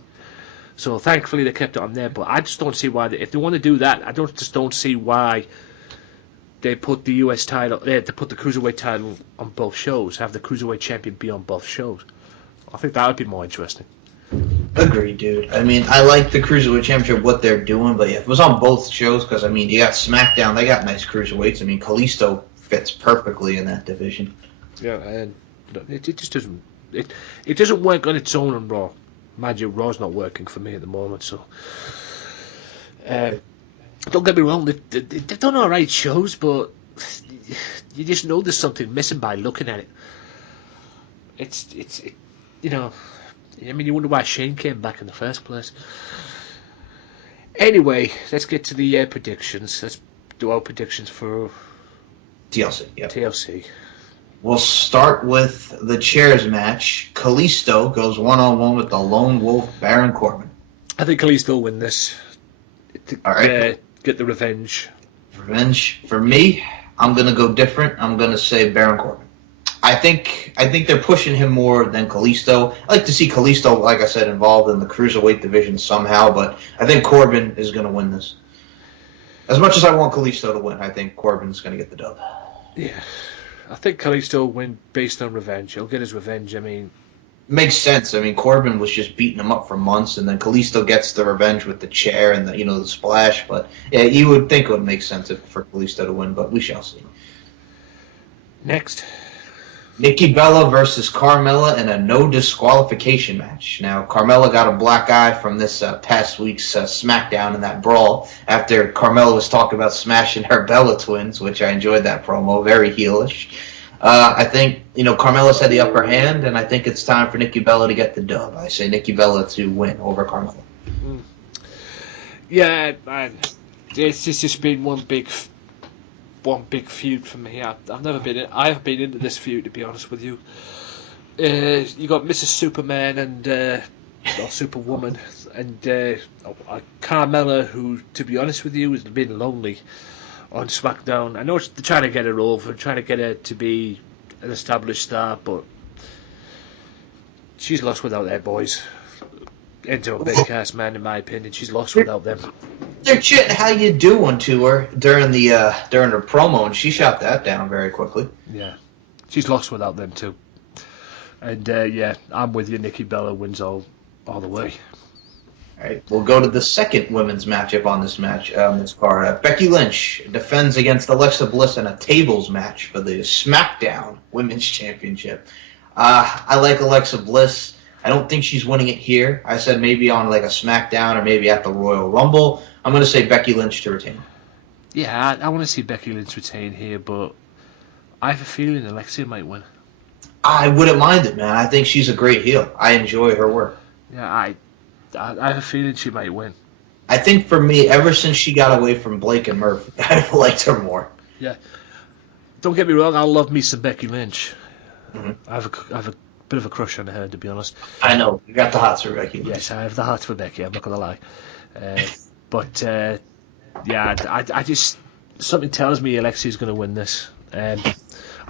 So thankfully they kept it on there, but I just don't see why. If they want to do that, I don't see why they put the US title. They put the Cruiserweight title on both shows. Have the Cruiserweight champion be on both shows. I think that would be more interesting. Agreed, dude. I mean, I like the Cruiserweight Championship, what they're doing, but yeah, if it was on both shows, because, I mean, you got SmackDown, they got nice Cruiserweights. I mean, Kalisto fits perfectly in that division. Yeah, and it just doesn't... It doesn't work on its own on Raw. Mind you, Raw's not working for me at the moment, so... don't get me wrong, they've done alright shows, but you just know there's something missing by looking at it. It's I mean, you wonder why Shane came back in the first place. Anyway, let's get to the predictions. Let's do our predictions for TLC. Yeah. TLC. We'll start with the chairs match. Kalisto goes one-on-one with the Lone Wolf, Baron Corbin. I think Kalisto will win this. All right. Get the revenge. Revenge. For me, I'm going to go different. I'm going to say Baron Corbin. I think they're pushing him more than Kalisto. I like to see Kalisto, like I said, involved in the Cruiserweight division somehow, but I think Corbin is going to win this. As much as I want Kalisto to win, I think Corbin's going to get the dub. Yeah. I think Kalisto will win based on revenge. He'll get his revenge, I mean... Makes sense. I mean, Corbin was just beating him up for months, and then Kalisto gets the revenge with the chair and the splash, but yeah, you would think it would make sense for Kalisto to win, but we shall see. Next... Nikki Bella versus Carmella in a no disqualification match. Now, Carmella got a black eye from this past week's SmackDown in that brawl after Carmella was talking about smashing her Bella twins, which I enjoyed that promo, very heelish. I think, Carmella's had the upper hand, and I think it's time for Nikki Bella to get the dub. I say Nikki Bella to win over Carmella. Yeah, man. It's just been one big feud for me. I've been into this feud, to be honest with you. You got Mrs. Superman and Superwoman and Carmella, who, to be honest with you, has been lonely on SmackDown. I know they're trying to get her over, trying to get her to be an established star, but she's lost without their boys. Into a big cast, man, in my opinion. She's lost without them. They're chatting how you doing to her during her promo, and she shot that down very quickly. Yeah, she's lost without them too. And yeah, I'm with you. Nikki Bella wins all the way. All right, we'll go to the second women's matchup on this card. Becky Lynch defends against Alexa Bliss in a tables match for the Smackdown Women's Championship. I like Alexa Bliss. I don't think she's winning it here. I said maybe on like a Smackdown or maybe at the Royal Rumble. I'm going to say Becky Lynch to retain. Yeah, I want to see Becky Lynch retain here, but I have a feeling Alexa might win. I wouldn't mind it, man. I think she's a great heel. I enjoy her work. Yeah, I have a feeling she might win. I think for me, ever since she got away from Blake and Murphy, I've liked her more. Yeah. Don't get me wrong, I love me some Becky Lynch. Mm-hmm. I have a bit of a crush on her, to be honest. I know. You got the hots for Becky Lynch. Yes, I have the heart for Becky, I'm not going to lie. I just... Something tells me Alexi's going to win this.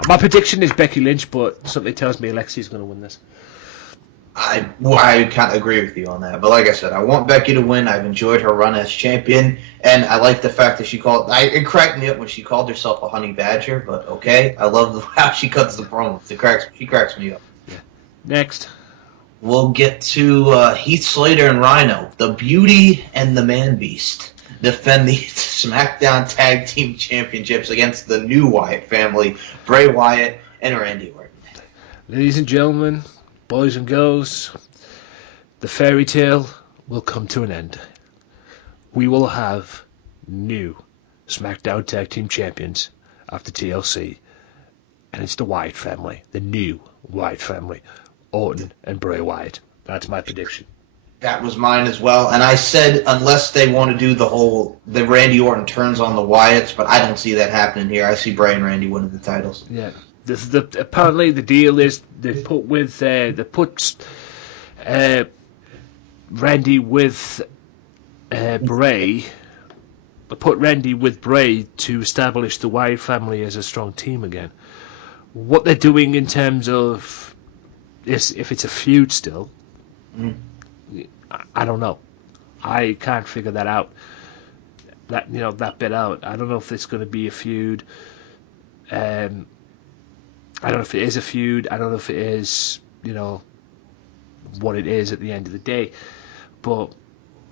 My prediction is Becky Lynch, but something tells me Alexi's going to win this. I can't agree with you on that. But like I said, I want Becky to win. I've enjoyed her run as champion. And I like the fact that it cracked me up when she called herself a honey badger. But okay, I love how she cuts the promo. She cracks me up. Yeah. Next. We'll get to Heath Slater and Rhino, the Beauty and the Man Beast, defend the SmackDown Tag Team Championships against the new Wyatt family, Bray Wyatt and Randy Orton. Ladies and gentlemen, boys and girls, the fairy tale will come to an end. We will have new SmackDown Tag Team Champions after TLC, and it's the Wyatt family, the new Wyatt family, Orton and Bray Wyatt. That's my prediction. That was mine as well, and I said unless they want to do the Randy Orton turns on the Wyatts, but I don't see that happening here. I see Bray and Randy winning the titles. Yeah, apparently the deal is they put Randy with Bray. They put Randy with Bray to establish the Wyatt family as a strong team again. What they're doing in terms of if it's a feud still. I don't know. I can't figure that out. That bit out. I don't know if it's going to be a feud. I don't know if it is a feud. I don't know if it is, what it is at the end of the day. But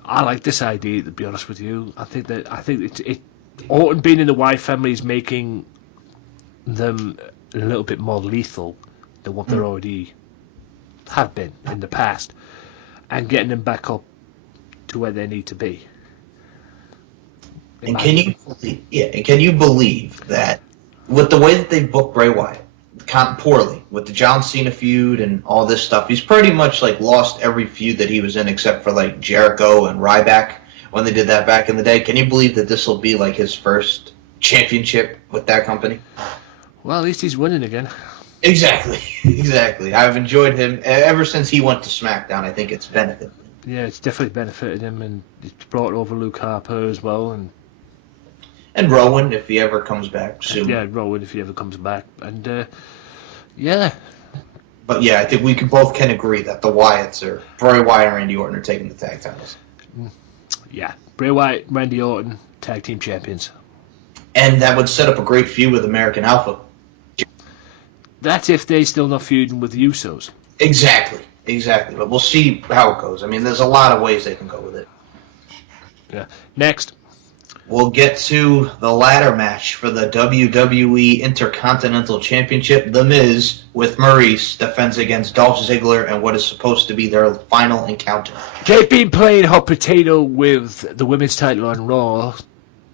I like this idea, to be honest with you. I think it Orton being in the Wyatt family is making them a little bit more lethal than what they already have been in the past, and getting them back up to where they need to be. And can you believe that with the way that they booked Bray Wyatt, poorly, with the John Cena feud and all this stuff, he's pretty much lost every feud that he was in except for Jericho and Ryback when they did that back in the day. Can you believe that this will be his first championship with that company? Well, at least he's winning again. Exactly. I've enjoyed him ever since he went to SmackDown. I think it's benefited. Yeah, it's definitely benefited him, and it's brought over Luke Harper as well, and Rowan if he ever comes back soon. Yeah, Rowan if he ever comes back, and yeah. But yeah, I think we both can agree that the Wyatts are Bray Wyatt and Randy Orton are taking the tag titles. Yeah, Bray Wyatt, Randy Orton, tag team champions, and that would set up a great feud with American Alpha. That's if they still not feuding with the Usos. Exactly. But we'll see how it goes. I mean, there's a lot of ways they can go with it. Yeah. Next. We'll get to the ladder match for the WWE Intercontinental Championship. The Miz with Maurice defends against Dolph Ziggler and what is supposed to be their final encounter. They've been playing hot potato with the women's title on Raw.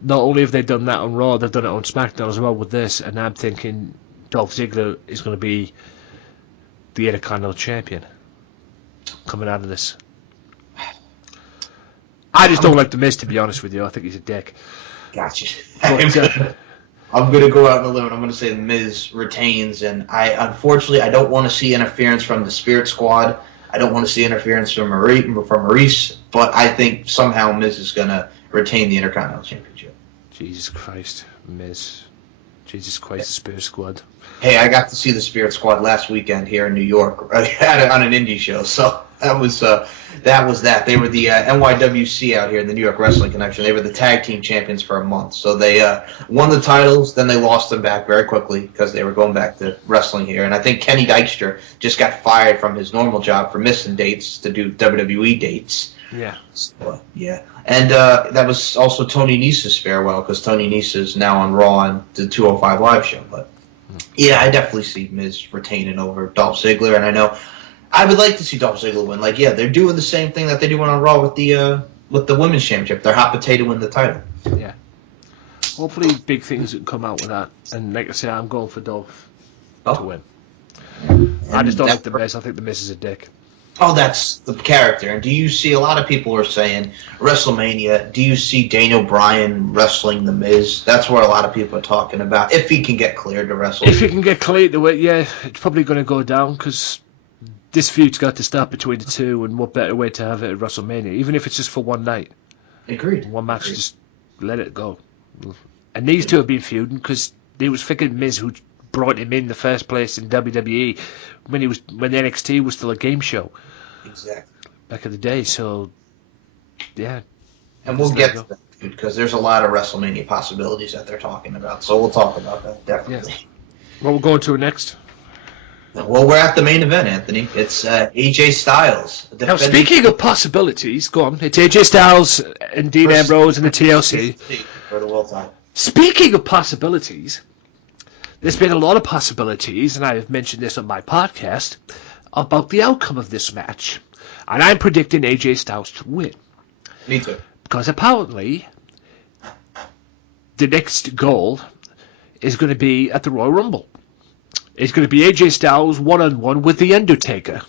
Not only have they done that on Raw, they've done it on SmackDown as well with this, and I'm thinking Dolph Ziggler is going to be the Intercontinental Champion coming out of this. I just don't like The Miz, to be honest with you. I think he's a dick. Gotcha. But, I'm going to go out on a limb. I'm going to say The Miz retains, and unfortunately, I don't want to see interference from the Spirit Squad. I don't want to see interference from Maurice, but I think somehow Miz is going to retain the Intercontinental Championship. Jesus Christ, Miz. Jesus Christ, the Spirit Squad. Hey, I got to see the Spirit Squad last weekend here in New York on an indie show, so that was that. They were the NYWC out here in the New York Wrestling Connection. They were the tag team champions for a month, so they won the titles, then they lost them back very quickly because they were going back to wrestling here. And I think Kenny Dykstra just got fired from his normal job for missing dates to do WWE dates. Yeah. So, yeah. And that was also Tony Nese's farewell, because Tony Nese is now on Raw and the 205 Live show. But, yeah, I definitely see Miz retaining over Dolph Ziggler, and I know I would like to see Dolph Ziggler win. Like, yeah, they're doing the same thing that they're doing on Raw with the Women's Championship. They're hot potato win the title. Yeah. Hopefully big things can come out with that. And like I say, I'm going for Dolph to win. I just don't like the Miz. I think the Miz is a dick. Oh, that's the character. And do you see, a lot of people are saying, WrestleMania, do you see Daniel Bryan wrestling The Miz? That's what a lot of people are talking about, if he can get cleared to wrestle. If he can get cleared to it, yeah, it's probably going to go down, because this feud's got to start between the two, and what better way to have it at WrestleMania, even if it's just for one night. Agreed. One match, just let it go. And these two have been feuding, because it was freaking Miz who brought him in the first place in WWE when NXT was still a game show. Exactly. Back in the day, so yeah. And we'll get to that, because there's a lot of WrestleMania possibilities that they're talking about, so we'll talk about that, definitely. Yeah. What we're going to next? Well, we're at the main event, Anthony. It's AJ Styles. Now, speaking of possibilities, go on. It's AJ Styles and Dean Ambrose and the TLC. For the world title. Speaking of possibilities, there's been a lot of possibilities, and I have mentioned this on my podcast, about the outcome of this match. And I'm predicting AJ Styles to win. Me too. Because apparently, the next goal is going to be at the Royal Rumble. It's going to be AJ Styles one-on-one with The Undertaker.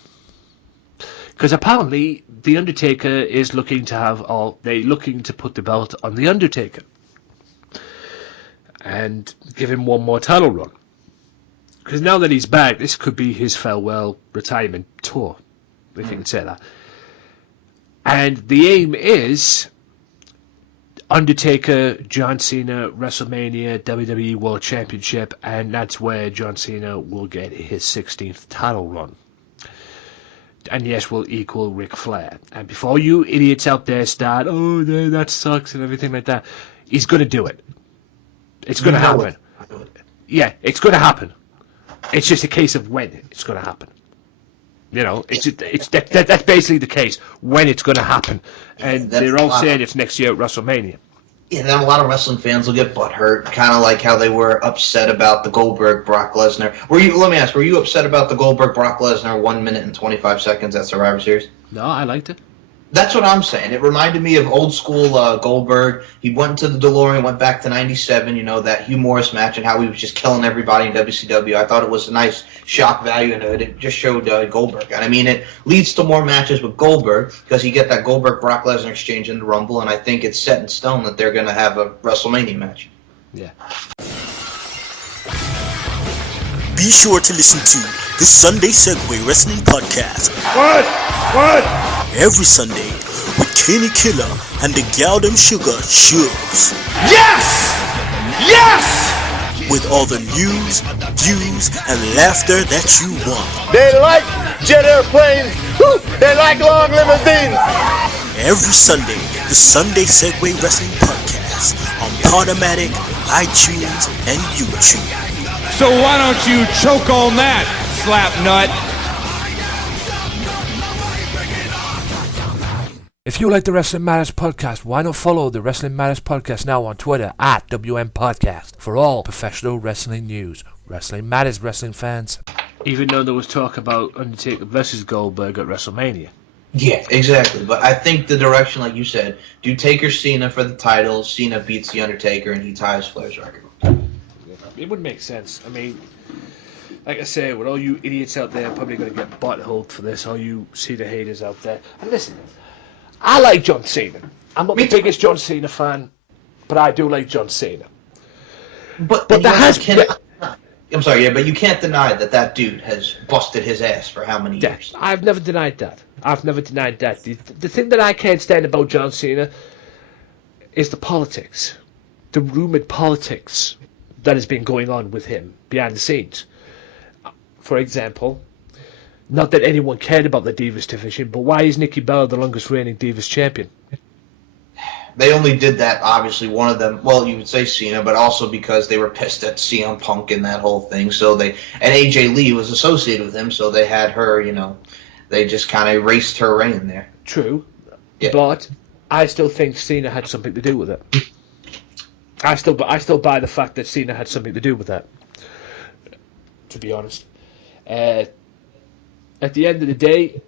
Because apparently, The Undertaker is looking to put the belt on The Undertaker. And give him one more title run. Because now that he's back, this could be his farewell retirement tour, if you can say that. And the aim is Undertaker, John Cena, WrestleMania, WWE World Championship, and that's where John Cena will get his 16th title run. And yes, will equal Ric Flair. And before you idiots out there start, oh, that sucks and everything like that, he's going to do it. It's going to happen. Yeah, it's going to happen. It's just a case of when it's going to happen. You know, that's basically the case, when it's going to happen. And they're all saying it's next year at WrestleMania. Yeah, then a lot of wrestling fans will get butthurt, kind of like how they were upset about the Goldberg-Brock Lesnar. Let me ask, were you upset about the Goldberg-Brock Lesnar 1 minute and 25 seconds at Survivor Series? No, I liked it. That's what I'm saying. It reminded me of old school Goldberg. He went to the DeLorean, went back to 97, that Hugh Morris match and how he was just killing everybody in WCW. I thought it was a nice shock value, and it just showed Goldberg. And I mean, it leads to more matches with Goldberg, because you get that Goldberg-Brock Lesnar exchange in the Rumble, and I think it's set in stone that they're going to have a WrestleMania match. Yeah. Be sure to listen to the Sunday Segway Wrestling Podcast. What? Every Sunday with Kenny Killer and the Galdem Sugar Shubs. Yes! Yes! With all the news, views, and laughter that you want. They like jet airplanes. They like long limousines. Every Sunday, the Sunday Segway Wrestling Podcast on Podomatic, iTunes, and YouTube. So why don't you choke on that, slap nut? If you like the Wrestling Matters Podcast, why not follow the Wrestling Matters Podcast now on Twitter at WM Podcast for all professional wrestling news. Wrestling Matters, wrestling fans. Even though there was talk about Undertaker versus Goldberg at WrestleMania. Yeah, exactly. But I think the direction, like you said, do Taker Cena for the title, Cena beats The Undertaker, and he ties Flair's record. It would make sense. I mean, like I say, with all you idiots out there probably going to get buttholed for this, all you Cena haters out there. And listen, I like John Cena. I'm not the biggest John Cena fan, but I do like John Cena. But there has been... I'm sorry, but you can't deny that dude has busted his ass for how many years? I've never denied that. The thing that I can't stand about John Cena is the politics. The rumored politics that has been going on with him behind the scenes. For example, not that anyone cared about the Divas division, but why is Nikki Bella the longest reigning Divas champion? They only did that, obviously, one of them, well, you would say Cena, but also because they were pissed at CM Punk and that whole thing. And AJ Lee was associated with him, so they had her, they just kind of erased her reign there. True. But I still think Cena had something to do with it. I still buy the fact that Cena had something to do with that. To be honest, at the end of the day,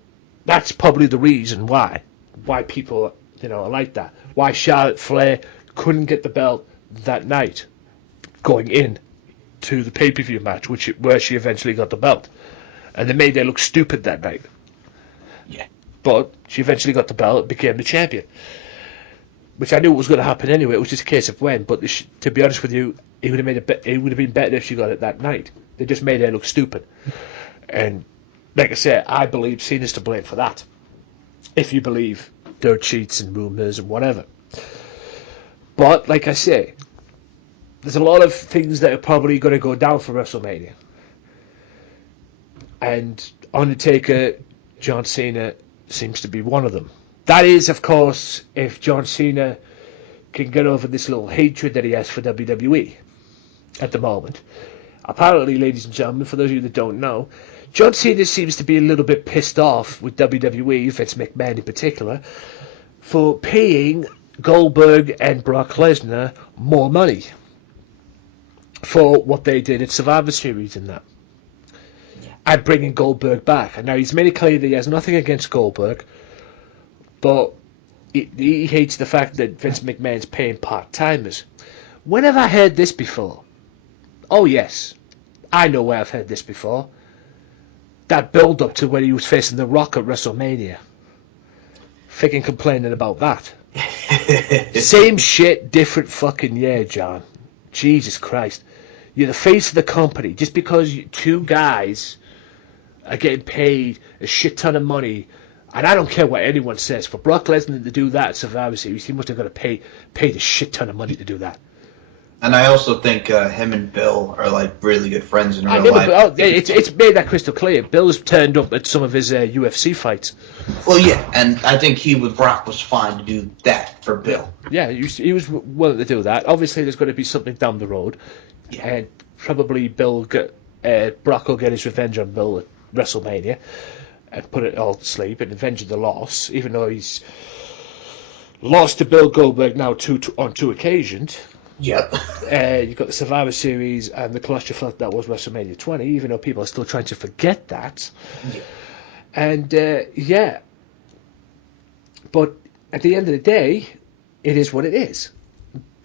that's probably the reason why people are like that. Why Charlotte Flair couldn't get the belt that night, going in to the pay-per-view match, where she eventually got the belt, and they made her look stupid that night. Yeah. But she eventually got the belt, became the champion, which I knew was going to happen anyway. It was just a case of when. But to be honest with you, it would have been better if she got it that night. They just made her look stupid, and like I said, I believe Cena's to blame for that. If you believe dirt sheets and rumours and whatever. But like I say, there's a lot of things that are probably going to go down for WrestleMania, and Undertaker, John Cena seems to be one of them. That is, of course, if John Cena can get over this little hatred that he has for WWE at the moment. Apparently, ladies and gentlemen, for those of you that don't know, John Cena seems to be a little bit pissed off with WWE, Vince McMahon in particular, for paying Goldberg and Brock Lesnar more money for what they did at Survivor Series and that. And bringing Goldberg back. And now he's made it clear that he has nothing against Goldberg, but he hates the fact that Vince McMahon's paying part-timers. When have I heard this before? Oh yes, I know where I've heard this before. That build-up to when he was facing The Rock at WrestleMania. Freaking complaining about that. Same shit, different fucking year, John. Jesus Christ. You're the face of the company. Just because two guys are getting paid a shit ton of money, and I don't care what anyone says, for Brock Lesnar to do that at Survivor Series, he must have got to pay a shit ton of money to do that. And I also think him and Bill are like really good friends in real life. It's made that crystal clear. Bill's turned up at some of his UFC fights. Well, yeah, and I think he with Brock was fine to do that for Bill. Yeah, he was willing to do that. Obviously, there's going to be something down the road, and probably Brock will get his revenge on Bill at WrestleMania and put it all to sleep and avenge the loss, even though he's lost to Bill Goldberg now on two occasions. Yep. You've got the Survivor Series and the clusterfuck that was WrestleMania 20, even though people are still trying to forget that. Yeah. And, but at the end of the day, it is what it is,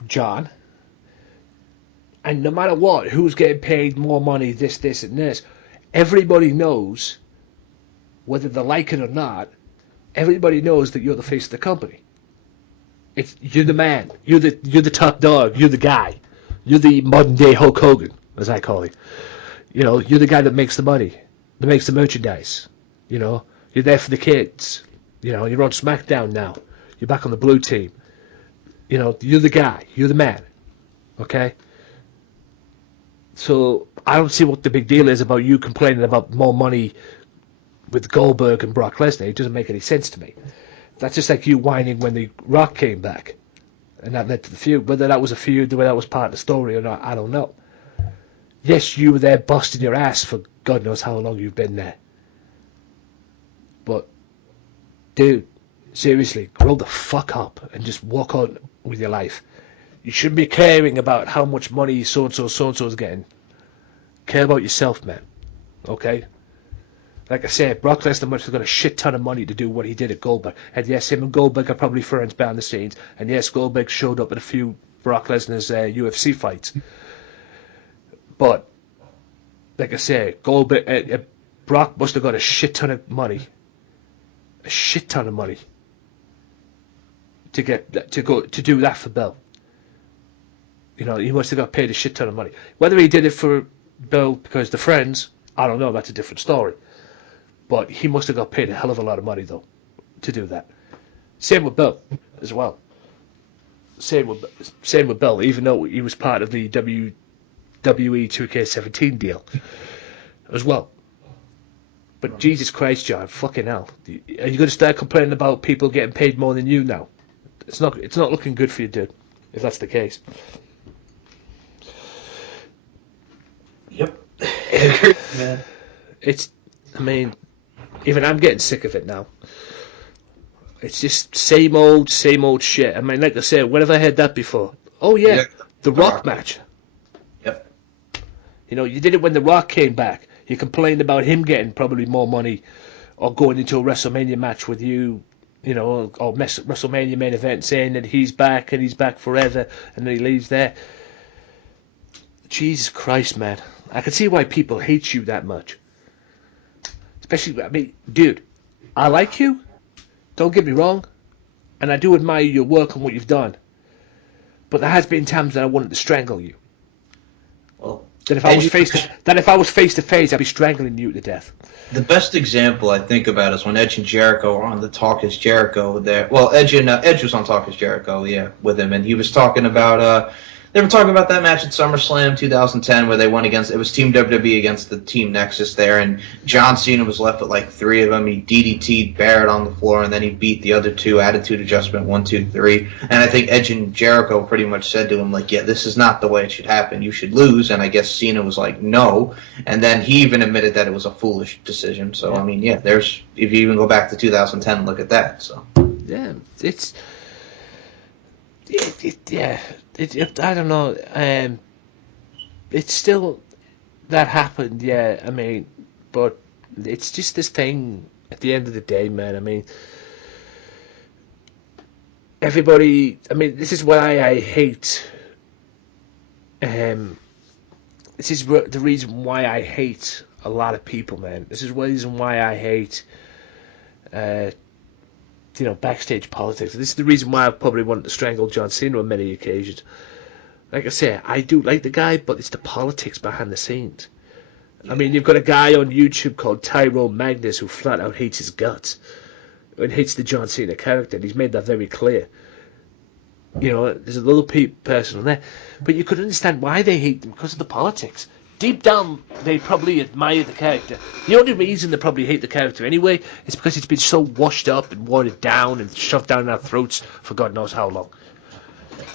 John. And no matter what, who's getting paid more money, this, and this, everybody knows, whether they like it or not, everybody knows that you're the face of the company. You're the man. You're the top dog. You're the guy. You're the modern day Hulk Hogan, as I call it. You're the guy that makes the money, that makes the merchandise. You're there for the kids. You're on Smackdown now. You're back on the blue team. You're the guy. You're the man. Okay? So I don't see what the big deal is about you complaining about more money with Goldberg and Brock Lesnar. It doesn't make any sense to me. That's just like you whining when The Rock came back, and that led to the feud. Whether that was a feud, whether that was part of the story or not, I don't know. Yes, you were there busting your ass for God knows how long you've been there. But, dude, seriously, grow the fuck up and just walk on with your life. You shouldn't be caring about how much money so-and-so is getting. Care about yourself, man. Okay? Like I said, Brock Lesnar must have got a shit ton of money to do what he did at Goldberg. And yes, him and Goldberg are probably friends behind the scenes. And yes, Goldberg showed up at a few Brock Lesnar's UFC fights. But, like I said, Brock must have got a shit ton of money. A shit ton of money. To do that for Bill. He must have got paid a shit ton of money. Whether he did it for Bill because they're friends, I don't know. That's a different story. But he must have got paid a hell of a lot of money, though, to do that. Same with Bill, as well. Same with Bill, even though he was part of the WWE 2K17 deal, as well. But Jesus Christ, John, fucking hell. Are you going to start complaining about people getting paid more than you now? It's not looking good for you, dude, if that's the case. Yep. I agree, man. Even I'm getting sick of it now. it's just same old shit. I mean, like I said, when have I heard that before? Oh yeah, the Rock match. Yep. You know, you did it when The Rock came back. You complained about him getting probably more money or going into a WrestleMania match with you, you know, or WrestleMania main event saying that he's back and he's back forever and then he leaves there. Jesus Christ, man. I can see why people hate you that much. Especially, I mean, dude, I like you. Don't get me wrong. And I do admire your work and what you've done. But there has been times that I wanted to strangle you. Well, that if I was face to face, I'd be strangling you to death. The best example I think about is when Edge and Jericho were on the Talk Is Jericho there. Well, Edge was on Talk Is Jericho, yeah, with him, and he was talking about they were talking about that match at SummerSlam 2010 where they went against, it was Team WWE against the Team Nexus there, and John Cena was left with like 3 of them. He DDT'd Barrett on the floor, and then he beat the other 2, Attitude Adjustment 1, 2, 3. And I think Edge and Jericho pretty much said to him, like, yeah, this is not the way it should happen. You should lose. And I guess Cena was like, no. And then he even admitted that it was a foolish decision. So, I mean, yeah, there's, if you even go back to 2010 and look at that. So yeah, I don't know. It's still that happened, yeah. I mean, but it's just this thing. At the end of the day, man. I mean, everybody. I mean, this is why I hate. This is the reason why I hate a lot of people, man. This is the reason why I hate. You know, backstage politics. This is the reason why I've probably wanted to strangle John Cena on many occasions. Like I say, I do like the guy, but it's the politics behind the scenes. Yeah. I mean, you've got a guy on YouTube called Tyrone Magnus who flat out hates his guts and hates the John Cena character, and he's made that very clear. You know, there's a little person on there, but you could understand why they hate him because of the politics. Deep down, they probably admire the character. The only reason they probably hate the character anyway is because it's been so washed up and watered down and shoved down our throats for God knows how long.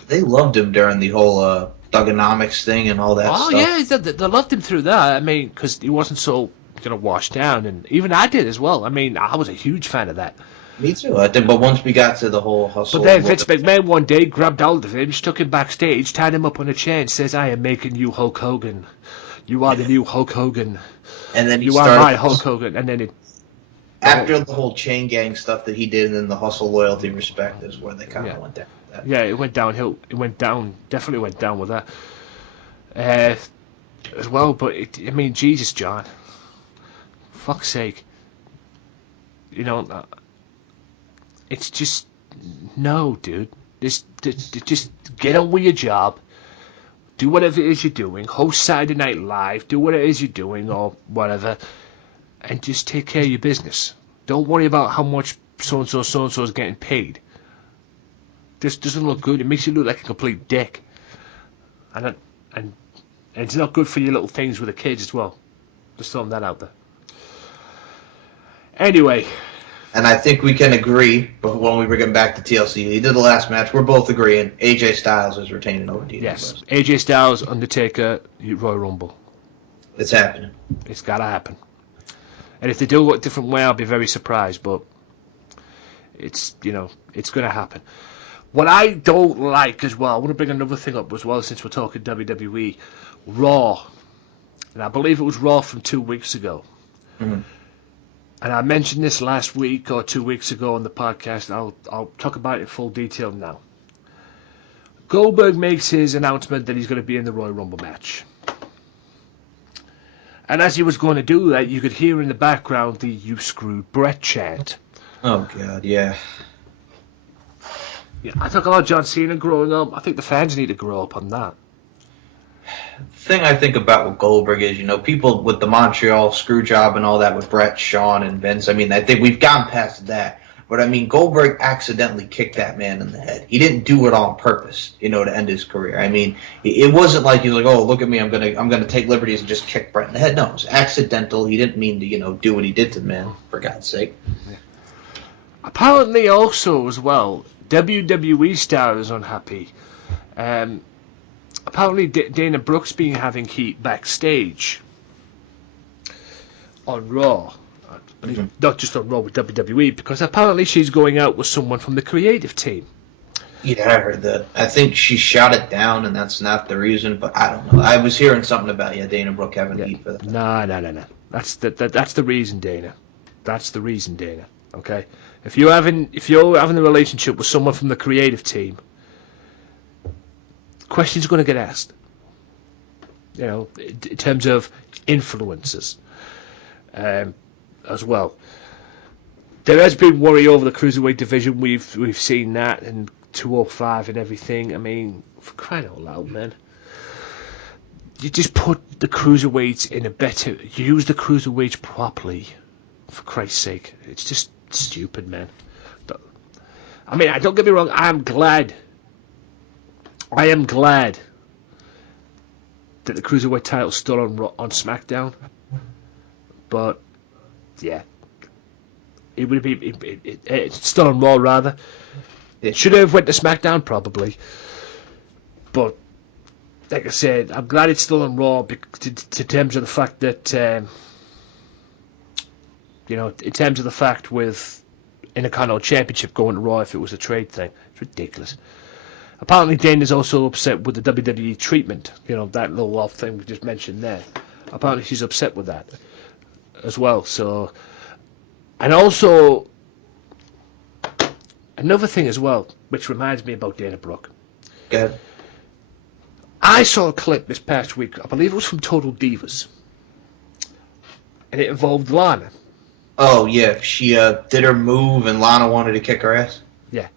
They loved him during the whole Thugonomics thing and all that stuff. Oh, yeah, they loved him through that. I mean, because he wasn't so, you know, washed down. And even I did as well. I mean, I was a huge fan of that. Me too. I did, but once we got to the whole hustle... But then Vince McMahon one day grabbed hold of him, took him backstage, tied him up on a chair and says, I am making you Hulk Hogan. You are the new Hulk Hogan. And then you are my Hulk Hogan. And then it... After the whole chain gang stuff that he did, and then the hustle, loyalty, respect is where they kind of went down with that. Yeah, it went downhill. It went down. Definitely went down with that. As well, but I mean, Jesus, John. Fuck's sake. You know, it's just no, dude. Just get on with your job. Do whatever it is you're doing. Host Saturday Night Live. Do what it is you're doing or whatever. And just take care of your business. Don't worry about how much so-and-so is getting paid. This doesn't look good. It makes you look like a complete dick. And it's not good for your little things with the kids as well. Just throwing that out there. Anyway. And I think we can agree, but when we bring him back to TLC, he did the last match, we're both agreeing AJ Styles is retaining over Dean Yes. AJ Styles, Undertaker, Royal Rumble. It's happening. It's got to happen. And if they do it a different way, I'll be very surprised, but it's, you know, it's going to happen. What I don't like as well, I want to bring another thing up as well since we're talking WWE, Raw. And I believe it was Raw from 2 weeks ago. Mm-hmm. And I mentioned this last week or 2 weeks ago on the podcast. I'll talk about it in full detail now. Goldberg makes his announcement that he's going to be in the Royal Rumble match. And as he was going to do that, you could hear in the background the "You screwed Brett" chant. Oh, God, yeah. Yeah, I talk about John Cena growing up. I think the fans need to grow up on that. The thing I think about with Goldberg is, you know, people with the Montreal screw job and all that with Brett, Shawn, and Vince, I mean, I think we've gotten past that. But, I mean, Goldberg accidentally kicked that man in the head. He didn't do it on purpose, you know, to end his career. I mean, it wasn't like he was like, oh, look at me, I'm gonna take liberties and just kick Brett in the head. No, it was accidental. He didn't mean to, you know, do what he did to the man, for God's sake. Yeah. Apparently also, as well, WWE star is unhappy. Apparently Dana Brooks been having heat backstage on Raw. I mean, not just on Raw with WWE, because apparently she's going out with someone from the creative team. Yeah, I heard that. I think she shot it down, and that's not the reason, but I don't know. I was hearing something about, Dana Brooke having heat for that. No. That's the reason, Dana. That's the reason, Dana. Okay? If you're having a relationship with someone from the creative team, questions are going to get asked. In terms of influences, as well. There has been worry over the cruiserweight division. We've seen that, and 205 and everything. I mean, for crying out loud, man. You just put the cruiserweights use the cruiserweights properly, for Christ's sake. It's just stupid, man. I mean, don't get me wrong, I am glad that the cruiserweight title's still on SmackDown, but yeah, it would be it's still on Raw rather. It should have went to SmackDown probably, but like I said, I'm glad it's still on Raw in terms of the fact that in terms of the fact with Intercontinental Championship going to Raw if it was a trade thing. It's ridiculous. Apparently Dana's also upset with the WWE treatment, that little off thing we just mentioned there. Apparently she's upset with that as well. So, and also another thing as well, which reminds me about Dana Brooke. Go ahead. I saw a clip this past week, I believe it was from Total Divas, and it involved Lana. Oh, yeah, she did her move and Lana wanted to kick her ass? Yeah.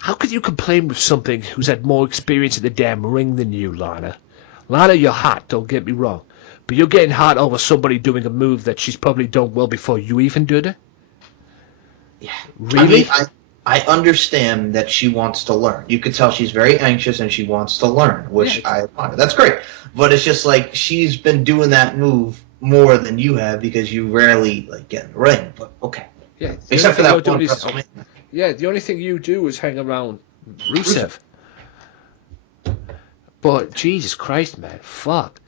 How could you complain with something who's had more experience in the damn ring than you, Lana? Lana, you're hot, don't get me wrong. But you're getting hot over somebody doing a move that she's probably done well before you even did it? Yeah. Really? I mean, I understand that she wants to learn. You could tell she's very anxious and she wants to learn, which I admire. That's great. But it's just like she's been doing that move more than you have because you rarely get in the ring. But okay. Yeah. Except for that one WrestleMania. Yeah, the only thing you do is hang around Rusev. But Jesus Christ, man, fuck.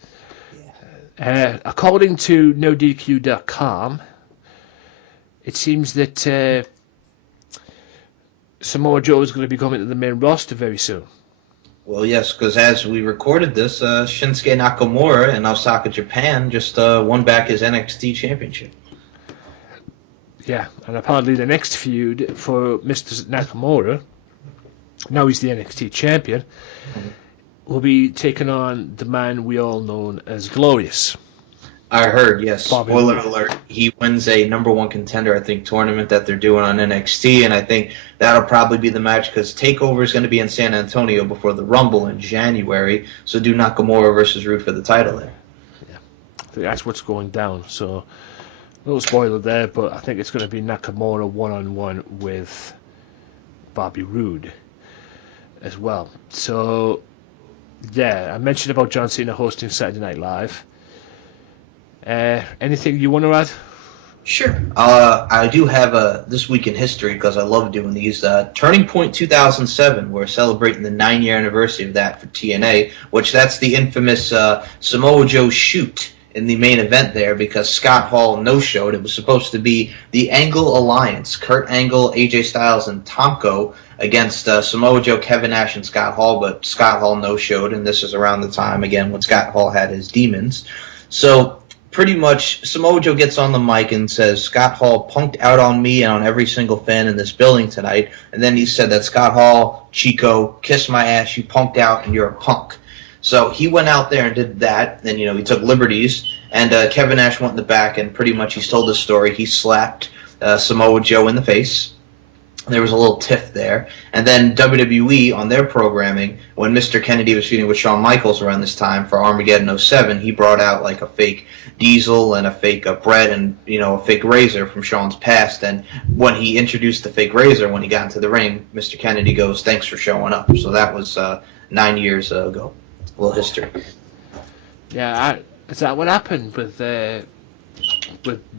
Yeah. According to NoDQ.com, it seems that Samoa Joe is going to be coming to the main roster very soon. Well, yes, because as we recorded this, Shinsuke Nakamura in Osaka, Japan, just won back his NXT championship. Yeah, and apparently the next feud for Mr. Nakamura, now he's the NXT champion, will be taking on the man we all know as Glorious. I heard, yes. Bobby Spoiler Roode. alert. He wins a number one contender, I think, tournament that they're doing on NXT, and I think that'll probably be the match because TakeOver is going to be in San Antonio before the Rumble in January, so do Nakamura versus Roode for the title there. Yeah, I think that's what's going down. So, a little spoiler there, but I think it's going to be Nakamura one-on-one with Bobby Roode as well. So, yeah, I mentioned about John Cena hosting Saturday Night Live. Anything you want to add? Sure. I do have a This Week in History because I love doing these. Turning Point 2007, we're celebrating the 9-year anniversary of that for TNA, which that's the infamous Samoa Joe shoot in the main event there because Scott Hall no-showed. It was supposed to be the Angle Alliance, Kurt Angle, AJ Styles, and Tomko against Samoa Joe, Kevin Nash, and Scott Hall, but Scott Hall no-showed, and this is around the time, again, when Scott Hall had his demons. So pretty much Samoa Joe gets on the mic and says, Scott Hall punked out on me and on every single fan in this building tonight. And then he said that Scott Hall, Chico, kiss my ass, you punked out and you're a punk. So he went out there and did that. Then, he took liberties. And Kevin Nash went in the back and pretty much he's told this story. He slapped Samoa Joe in the face. There was a little tiff there. And then WWE, on their programming, when Mr. Kennedy was feuding with Shawn Michaels around this time for Armageddon 07, he brought out like a fake Diesel and a fake Brett and, a fake Razor from Shawn's past. And when he introduced the fake Razor, when he got into the ring, Mr. Kennedy goes, thanks for showing up. So that was 9 years ago. A little history. Yeah, is that what happened with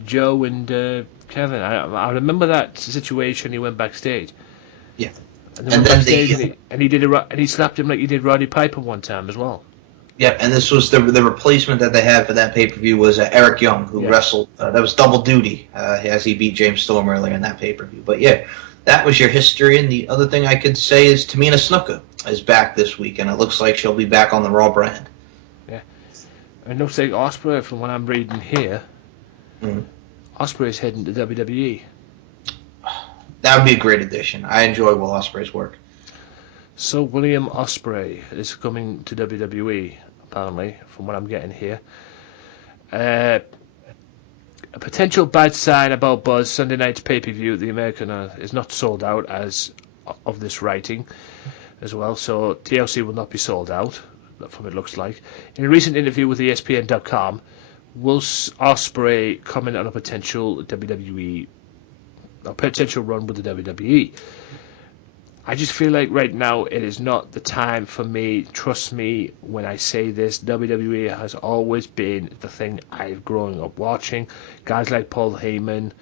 Joe and Kevin? I remember that situation. He went backstage. Yeah, and then he slapped him like he did Roddy Piper one time as well. Yep, and this was the replacement that they had for that pay-per-view was Eric Young, who wrestled. That was double duty as he beat James Storm earlier in that pay-per-view. But yeah, that was your history. And the other thing I could say is Tamina Snuka is back this week, and it looks like she'll be back on the Raw brand. Yeah, and looks like Ospreay, from what I'm reading here, Ospreay's heading to WWE. That would be a great addition. I enjoy Will Ospreay's work. So William Ospreay is coming to WWE, apparently, from what I'm getting here. A potential bad sign about Buzz Sunday night's pay-per-view. The American is not sold out as of this writing as well, so TLC will not be sold out, from it looks like. In a recent interview with ESPN.com, Will Ospreay comment on a potential potential run with the WWE. I just feel like right now it is not the time for me. Trust me when I say this. WWE has always been the thing I've grown up watching. Guys like Paul Heyman,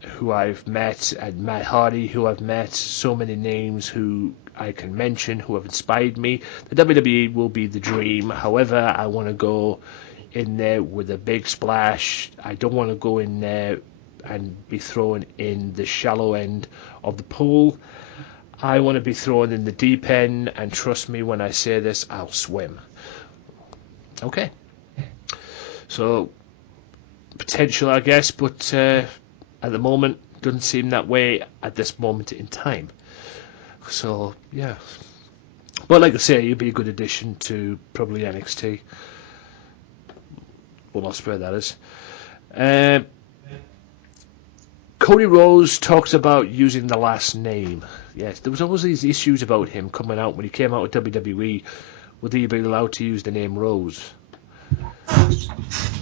who I've met, and Matt Hardy, who I've met. So many names who I can mention who have inspired me. The WWE will be the dream. However, I want to go in there with a big splash. I don't want to go in there and be thrown in the shallow end of the pool. I want to be thrown in the deep end, and trust me when I say this, I'll swim. Okay. So, potential, I guess, but at the moment, doesn't seem that way at this moment in time. So, yeah. But like I say, you'd be a good addition to probably NXT. Will Ospreay, that is. Cody Rhodes talks about using the last name. Yes, there was always these issues about him coming out when he came out with WWE. Would he be allowed to use the name Rose?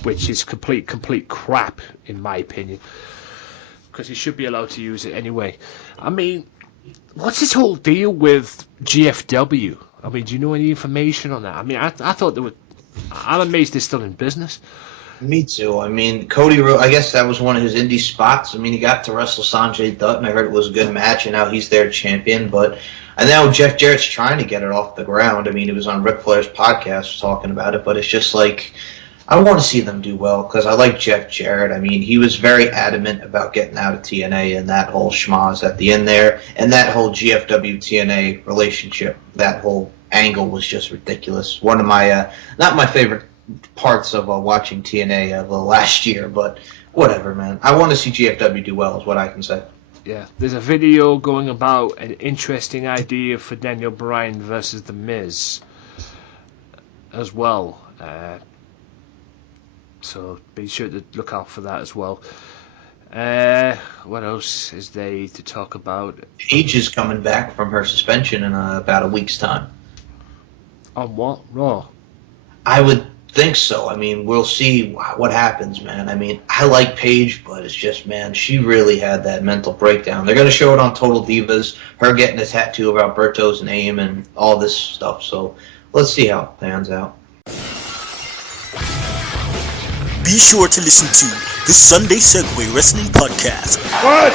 Which is complete crap, in my opinion. Because he should be allowed to use it anyway. I mean, what's his whole deal with GFW? I mean, do you know any information on that? I mean, I thought there were... I'm amazed they're still in business. Me too. I mean, Cody Rhodes, I guess that was one of his indie spots. I mean, he got to wrestle Sanjay Dutt, and I heard it was a good match, and now he's their champion. But I know Jeff Jarrett's trying to get it off the ground. I mean, it was on Ric Flair's podcast talking about it, but it's just like, I want to see them do well, because I like Jeff Jarrett. I mean, he was very adamant about getting out of TNA and that whole schmoz at the end there, and that whole GFW-TNA relationship, that whole angle was just ridiculous. One of my, not my favorite parts of watching TNA last year, but whatever, man. I want to see GFW do well, is what I can say. Yeah, there's a video going about an interesting idea for Daniel Bryan versus The Miz as well. So be sure to look out for that as well. What else is there to talk about? Paige is coming back from her suspension in about a week's time. On what? Raw? I would think so. I mean, we'll see what happens, man. I mean, I like Paige, but it's just, man, she really had that mental breakdown. They're going to show it on Total Divas, her getting a tattoo of Alberto's name and all this stuff. So let's see how it pans out. Be sure to listen to the Sunday Segway Wrestling Podcast. What?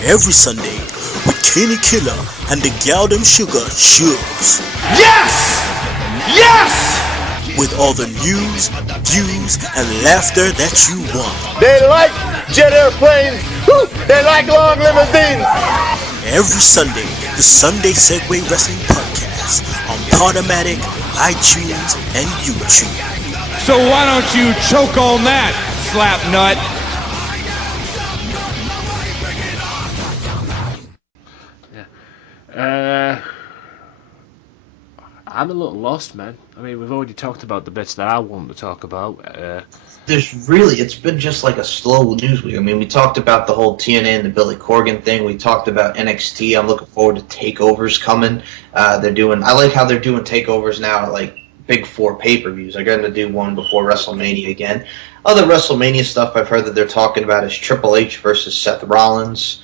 Every Sunday with Kenny Killer and the Galdem Sugar Shugs. Yes! Yes! With all the news, views, and laughter that you want. They like jet airplanes. Woo! They like long limousines. Every Sunday, the Sunday Segway Wrestling Podcast on Podomatic, iTunes, and YouTube. So why don't you choke on that, slap nut? I'm a little lost, man. I mean, we've already talked about the bits that I want to talk about. It's been just like a slow news week. I mean, we talked about the whole TNA and the Billy Corgan thing. We talked about NXT. I'm looking forward to takeovers coming. I like how they're doing takeovers now at like big 4 pay-per-views. They're going to do one before WrestleMania again. Other WrestleMania stuff I've heard that they're talking about is Triple H versus Seth Rollins.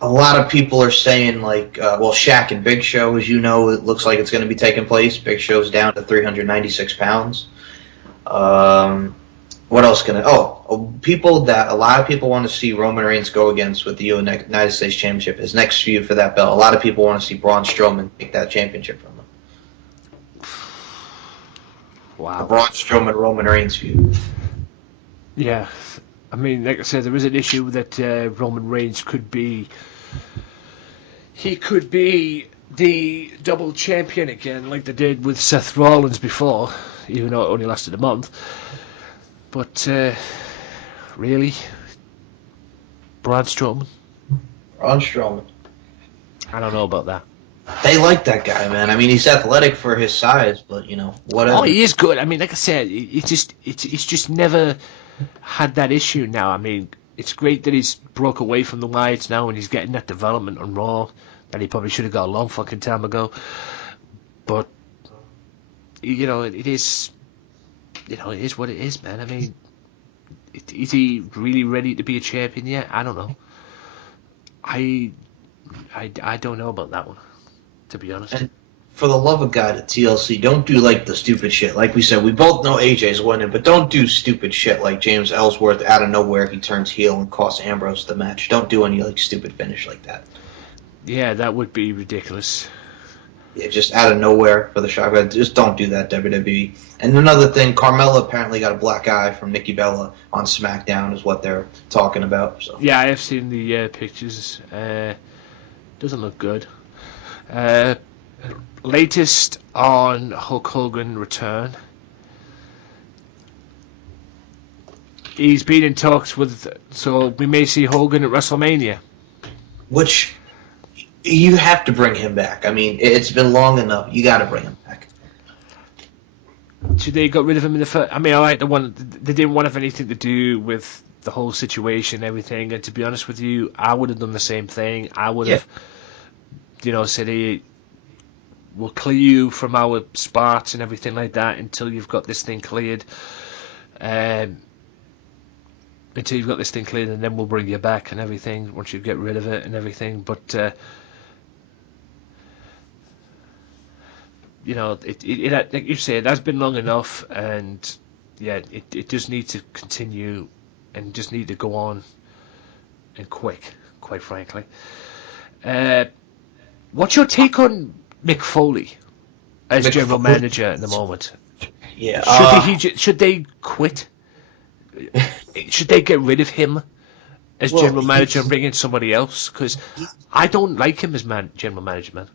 A lot of people are saying, like, Shaq and Big Show, as you know, it looks like it's going to be taking place. Big Show's down to 396 pounds. What else can a lot of people want to see Roman Reigns go against with the United States Championship. His next feud for that belt. A lot of people want to see Braun Strowman take that championship from him. Wow. The Braun Strowman Roman Reigns feud. Yeah. I mean, like I said, there is an issue that Roman Reigns could be... He could be the double champion again, like they did with Seth Rollins before, even though it only lasted a month. But, really? Braun Strowman? Braun Strowman. I don't know about that. They like that guy, man. I mean, he's athletic for his size, but, you know, whatever. Oh, he is good. I mean, like I said, he's just never had that issue now. I mean, it's great that he's broke away from the Wyatts now and he's getting that development on Raw that he probably should have got a long fucking time ago. But, you know, it is what it is, man. I mean, is he really ready to be a champion yet? I don't know. I don't know about that one, to be honest. And for the love of God at TLC, don't do like the stupid shit. Like we said, we both know AJ's winning, but don't do stupid shit like James Ellsworth out of nowhere he turns heel and costs Ambrose the match. Don't do any like stupid finish like that. Yeah, that would be ridiculous. Yeah, just out of nowhere for the shock. Just don't do that, WWE. And another thing, Carmella apparently got a black eye from Nikki Bella on SmackDown, is what they're talking about. So. Yeah, I have seen the pictures. Doesn't look good. Latest on Hulk Hogan return. He's been in talks with, so we may see Hogan at WrestleMania. Which, you have to bring him back. I mean, it's been long enough. You got to bring him back. Should they got rid of him in the first? I mean, all right, they didn't want to have anything to do with the whole situation and everything. And to be honest with you, I would have done the same thing. I would have, said, hey, we'll clear you from our spots and everything like that until you've got this thing cleared. And then we'll bring you back and everything once you get rid of it and everything. But like you say, it has been long enough, and yeah, it does need to continue and just need to go on and quick, quite frankly. What's your take on Mick Foley as general manager at the moment? Yeah, should they quit? Should they get rid of him as general manager and bring in somebody else? Because I don't like him as general manager, man.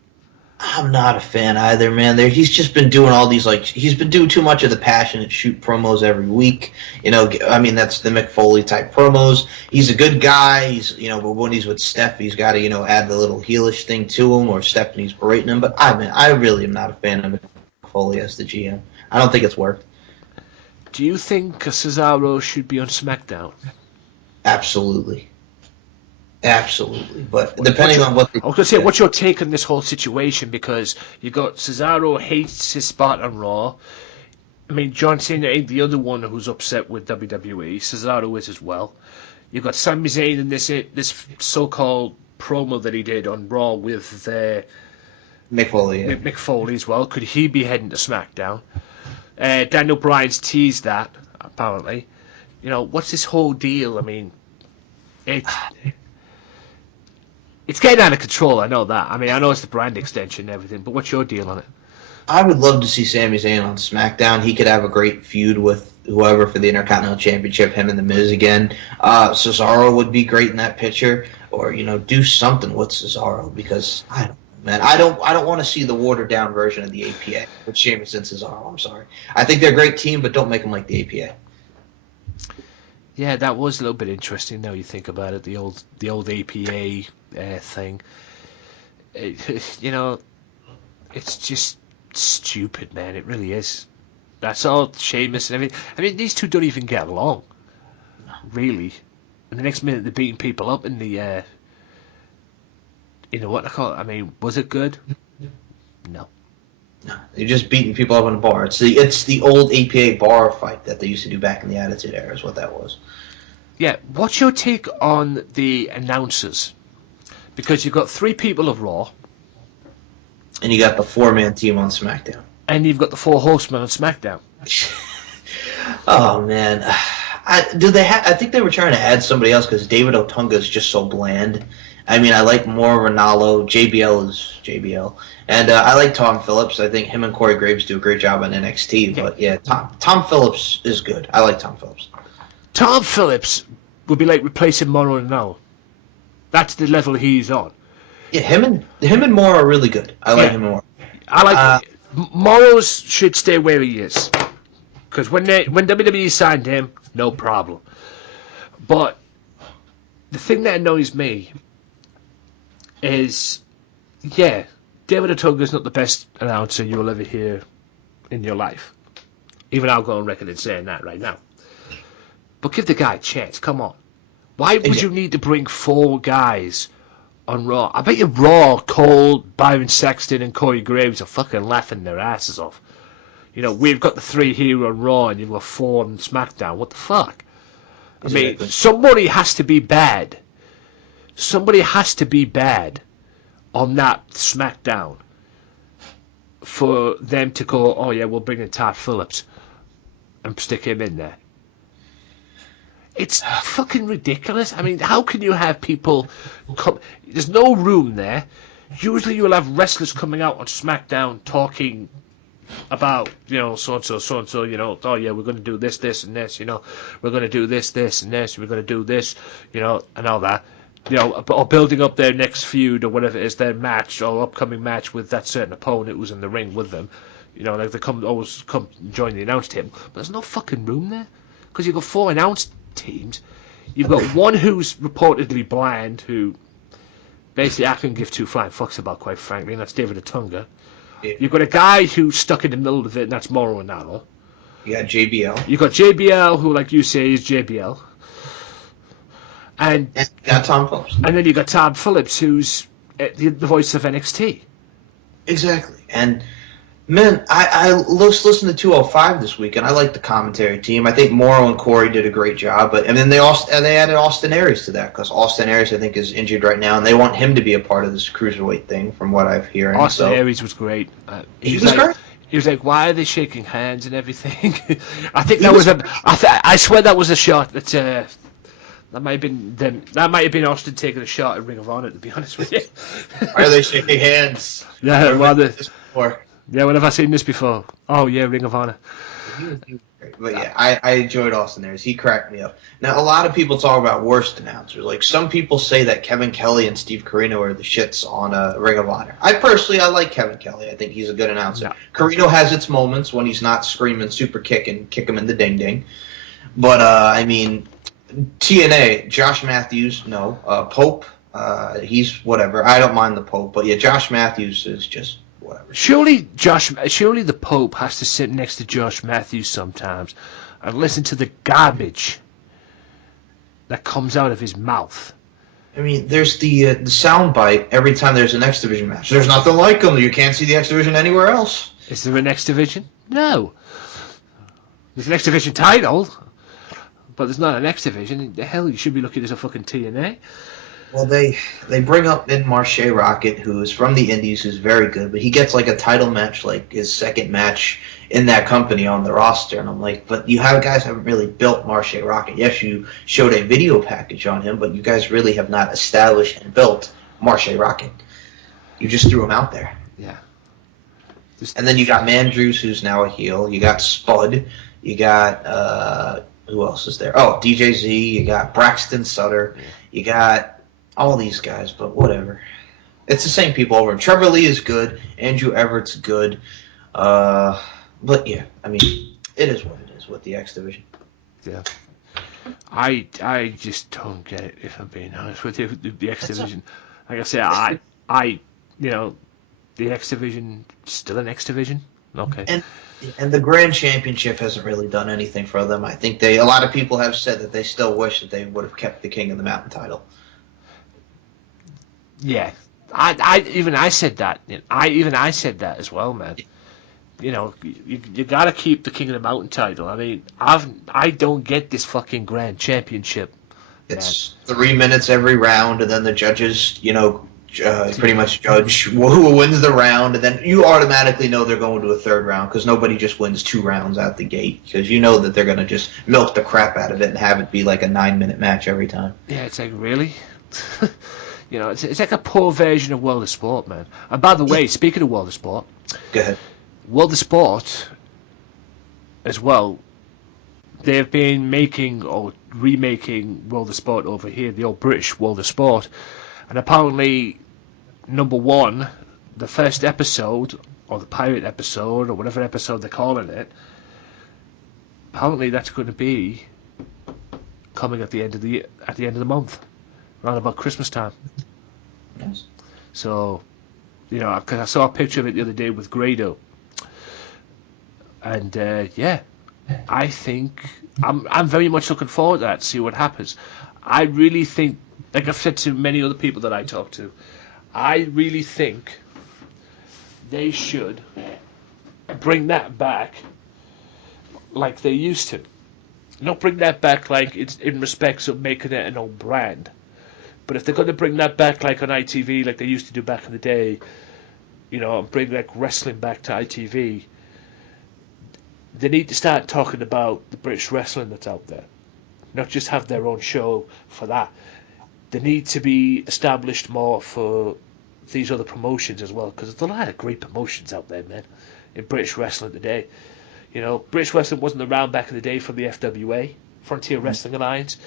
I'm not a fan either, man. He's just been doing all these, he's been doing too much of the passionate shoot promos every week. I mean, that's the Mick Foley type promos. He's a good guy. He's, but when he's with Steph, he's got to, add the little heelish thing to him, or Stephanie's berating him. But I really am not a fan of Mick Foley as the GM. I don't think it's worked. Do you think Cesaro should be on SmackDown? Absolutely. But depending on what... I was going to say, what's your take on this whole situation? Because you got Cesaro hates his spot on Raw. I mean, John Cena ain't the other one who's upset with WWE. Cesaro is as well. You got Sami Zayn in this so-called promo that he did on Raw with Mick Foley. Yeah. Mick Foley as well. Could he be heading to SmackDown? Daniel Bryan's teased that, apparently. What's this whole deal? I mean, it's getting out of control, I know that. I mean, I know it's the brand extension and everything, but what's your deal on it? I would love to see Sami Zayn on SmackDown. He could have a great feud with whoever for the Intercontinental Championship, him and The Miz again. Cesaro would be great in that picture, or, do something with Cesaro, because, I don't know, man. I don't want to see the watered-down version of the APA with Sheamus and Cesaro. I'm sorry. I think they're a great team, but don't make them like the APA. Yeah, that was a little bit interesting now you think about it, the old APA thing. It's just stupid, man. It really is. That's all Sheamus and everything. I mean, these two don't even get along, really. And the next minute they're beating people up in the, what I call it. I mean, was it good? No. No, they're just beating people up in a bar. It's the old APA bar fight that they used to do back in the Attitude Era is what that was. Yeah, what's your take on the announcers? Because you've got 3 people of Raw. And you got the 4-man team on SmackDown. And you've got the 4 horsemen on SmackDown. Oh, man. I think they were trying to add somebody else because David Otunga is just so bland. I mean, I like more Ronaldo. JBL is JBL. And I like Tom Phillips. I think him and Corey Graves do a great job on NXT. But yeah, Tom Phillips is good. I like Tom Phillips. Tom Phillips would be like replacing Morrow now. That's the level he's on. Yeah, him and Moore are really good. I like him more. I like Morrow's should stay where he is. Because when WWE signed him, no problem. But the thing that annoys me is, yeah, David Otunga's not the best announcer you'll ever hear in your life. Even I'll go on record in saying that right now. But give the guy a chance, come on. Why would you need to bring 4 guys on Raw? I bet you Raw, Cole, Byron Saxton and Corey Graves are fucking laughing their asses off. You know, we've got the 3 here on Raw and you've got 4 on SmackDown. What the fuck? I mean, somebody has to be bad. Somebody has to be bad on that SmackDown for them to go, oh yeah, we'll bring in Todd Phillips and stick him in there. It's fucking ridiculous. I mean, how can you have people come... There's no room there. Usually you'll have wrestlers coming out on SmackDown talking about, you know, so-and-so, you know, oh yeah, we're going to do this, this, and this, you know, we're going to do this, this, and this, we're going to do this, you know, and all that. You know, or building up their next feud or whatever it is, their match or upcoming match with that certain opponent who's in the ring with them. You know, like they always come join the announce table. But there's no fucking room there. Because you've got 4 announce teams. You've got one who's reportedly blind, who basically I couldn't give 2 flying fucks about, quite frankly, and that's David Otunga. Yeah. You've got a guy who's stuck in the middle of it, and that's Mauro Ranallo. You got JBL. You've got JBL, who, like you say, is JBL. And you got Tom Phillips. And then you got Tom Phillips, who's the voice of NXT. Exactly. And, man, I listened to 205 this week, and I like the commentary team. I think Morrow and Corey did a great job. And then they added Austin Aries to that, because Austin Aries, I think, is injured right now, and they want him to be a part of this cruiserweight thing, from what I've heard. Austin Aries was great. He was great. He was like, "Why are they shaking hands and everything?" I think that was I swear that was a shot that. That might have been Austin taking a shot at Ring of Honor, to be honest with you. Why are they shaking hands? Yeah, when have I seen this before? Oh yeah, Ring of Honor. But yeah, I enjoyed Austin Aries. He cracked me up. Now, a lot of people talk about worst announcers. Like, some people say that Kevin Kelly and Steve Corino are the shits on Ring of Honor. I like Kevin Kelly. I think he's a good announcer. Yeah. Corino has its moments when he's not screaming super kick him in the ding ding. But I mean, TNA, Josh Matthews, no. Pope, he's whatever. I don't mind the Pope, but yeah, Josh Matthews is just whatever. Surely the Pope has to sit next to Josh Matthews sometimes and listen to the garbage that comes out of his mouth. I mean, there's the soundbite every time there's an X Division match. There's nothing like them. You can't see the X Division anywhere else. Is there an X Division? No. There's an X Division title. But there's not an X Division. The hell, you should be looking at a fucking TNA. Well, they bring up in Marche Rocket, who is from the Indies, who's very good, but he gets like a title match, like his second match in that company on the roster. And I'm like, but you guys haven't really built Marche Rocket. Yes, you showed a video package on him, but you guys really have not established and built Marche Rocket. You just threw him out there. Yeah. And then you got Mandrews, who's now a heel. You got Spud. You got... who else is there? Oh, DJZ, you got Braxton Sutter, you got all these guys, but whatever. It's the same people over. Trevor Lee is good, Andrew Everett's good, but yeah, I mean, it is what it is with the X Division. Yeah. I just don't get it, if I'm being honest with you, the X Division. Like I say, I you know, the X Division, still an X Division? Okay. And the Grand Championship hasn't really done anything for them. I think a lot of people have said that they still wish that they would have kept the King of the Mountain title. Yeah, I said that. I said that as well, man. You know, you gotta keep the King of the Mountain title. I mean, I don't get this fucking Grand Championship. It's 3 minutes every round, and then the judges, you know, pretty much judge who wins the round, and then you automatically know they're going to a third round, because nobody just wins 2 rounds out the gate, because you know that they're going to just milk the crap out of it and have it be like a 9-minute match every time. Yeah, it's like, really? You know, it's like a poor version of World of Sport, man. And by the way, speaking of World of Sport, go ahead. World of Sport, as well, they've been making or remaking World of Sport over here, the old British World of Sport, and apparently, number one, the first episode, or the pirate episode, or whatever episode they're calling it, apparently that's going to be coming at the end of the month, around about Christmas time. Yes. So, you know, because I saw a picture of it the other day with Grado, and yeah, I think I'm very much looking forward to that. To see what happens. I really think, like I've said to many other people that I talk to, I really think they should bring that back like they used to. Not bring that back like it's in respects of making it an own brand. But if they're going to bring that back like on ITV, like they used to do back in the day, you know, and bring like wrestling back to ITV, they need to start talking about the British wrestling that's out there. Not just have their own show for that. They need to be established more for these other promotions as well, because there's a lot of great promotions out there, man, in British wrestling today. You know, British wrestling wasn't around back in the day from the FWA, Frontier Wrestling Alliance.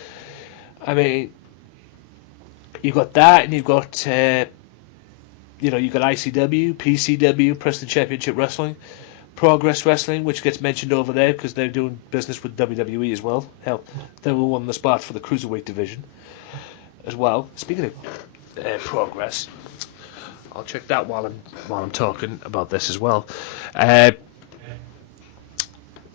I mean, you've got that, and you've got, you know, you've got ICW, PCW, Preston Championship Wrestling, Progress Wrestling, which gets mentioned over there because they're doing business with WWE as well. Hell, they were on the spot for the Cruiserweight division as well. Speaking of Progress, I'll check that while I'm talking about this as well.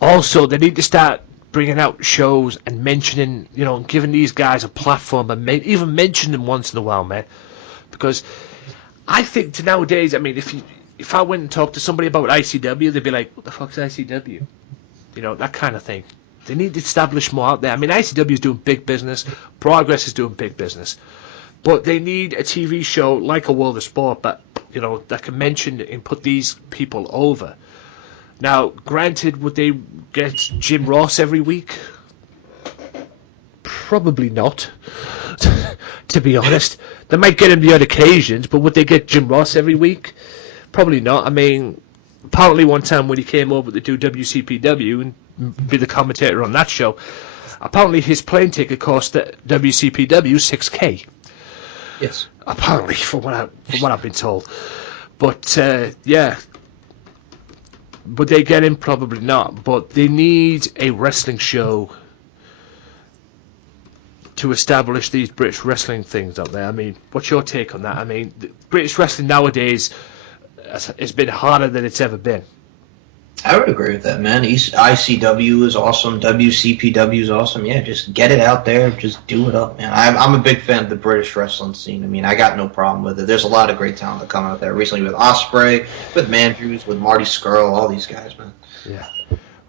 Also, they need to start bringing out shows and mentioning, you know, giving these guys a platform and even mention them once in a while, man. Because I think to nowadays, I mean, if I went and talked to somebody about ICW, they'd be like, what the fuck's ICW? You know, that kind of thing. They need to establish more out there. I mean, ICW is doing big business. Progress is doing big business. But they need a TV show like a World of Sport, but, you know, that can mention and put these people over. Now, granted, would they get Jim Ross every week? Probably not, to be honest. They might get him the odd occasions, but would they get Jim Ross every week? Probably not. I mean, apparently one time when he came over to do WCPW and be the commentator on that show, apparently his plane ticket cost WCPW $6,000. Yes. Apparently, from what I've been told. But, yeah. Would they get him? Probably not. But they need a wrestling show to establish these British wrestling things out there. I mean, what's your take on that? I mean, British wrestling nowadays has been harder than it's ever been. I would agree with that, man. ICW is awesome. WCPW is awesome. Yeah, just get it out there. Just do it up, man. I'm a big fan of the British wrestling scene. I mean, I got no problem with it. There's a lot of great talent that come out there recently with Ospreay, with Mandrews, with Marty Scurll, all these guys, man. Yeah.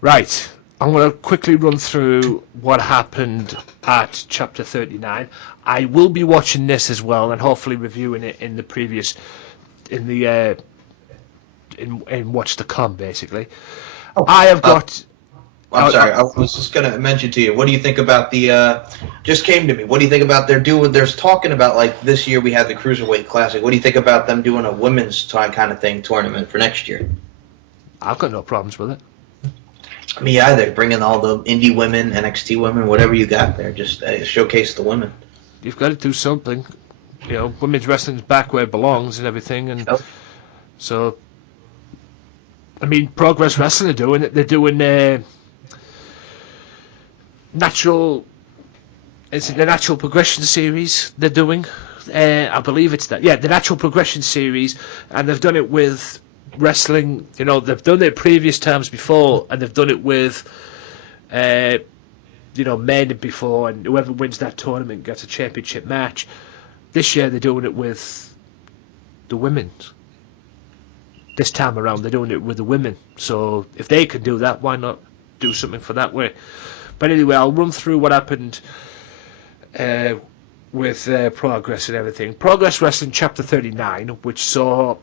Right. I'm going to quickly run through what happened at Chapter 39. I will be watching this as well and hopefully reviewing it in the previous... in what's to come, basically. I have got... I'm sorry, I was just going to mention to you, what do you think about the... just came to me, what do you think about they're talking about, like, this year we had the Cruiserweight Classic. What do you think about them doing a women's kind of thing tournament for next year? I've got no problems with it. Me either. Bringing all the indie women, NXT women, whatever you got there. Just showcase the women. You've got to do something. You know, women's wrestling's back where it belongs and everything. And so... I mean, Progress Wrestling are doing it. They're doing natural. Is it the Natural Progression series? They're doing. I believe it's that. Yeah, the Natural Progression series, and they've done it with wrestling. You know, they've done it previous times before, and they've done it with, you know, men before, and whoever wins that tournament gets a championship match. This year they're doing it with the women. This time around, they're doing it with the women. So if they can do that, why not do something for that way? But anyway, I'll run through what happened with Progress and everything. Progress Wrestling Chapter 39, which saw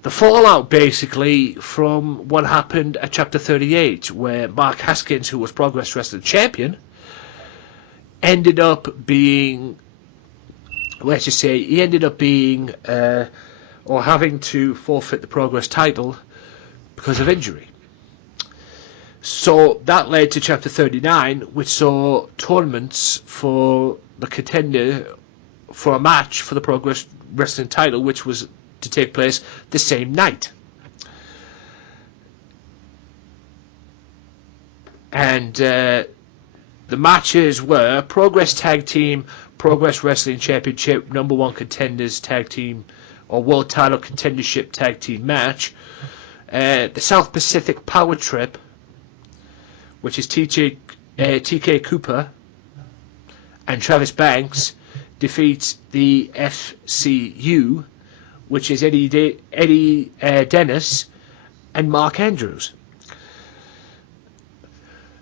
the fallout, basically, from what happened at Chapter 38, where Mark Haskins, who was Progress Wrestling champion, ended up being let's just say he ended up being or having to forfeit the Progress title because of injury. So that led to Chapter 39, which saw tournaments for the contender for a match for the Progress Wrestling title, which was to take place the same night. And the matches were Progress Tag Team, Progress Wrestling Championship, #1 Contenders Tag Team, or World Title Contendership Tag Team match. The South Pacific Power Trip, which is TK Cooper and Travis Banks, defeats the FCU, which is Eddie Dennis and Mark Andrews.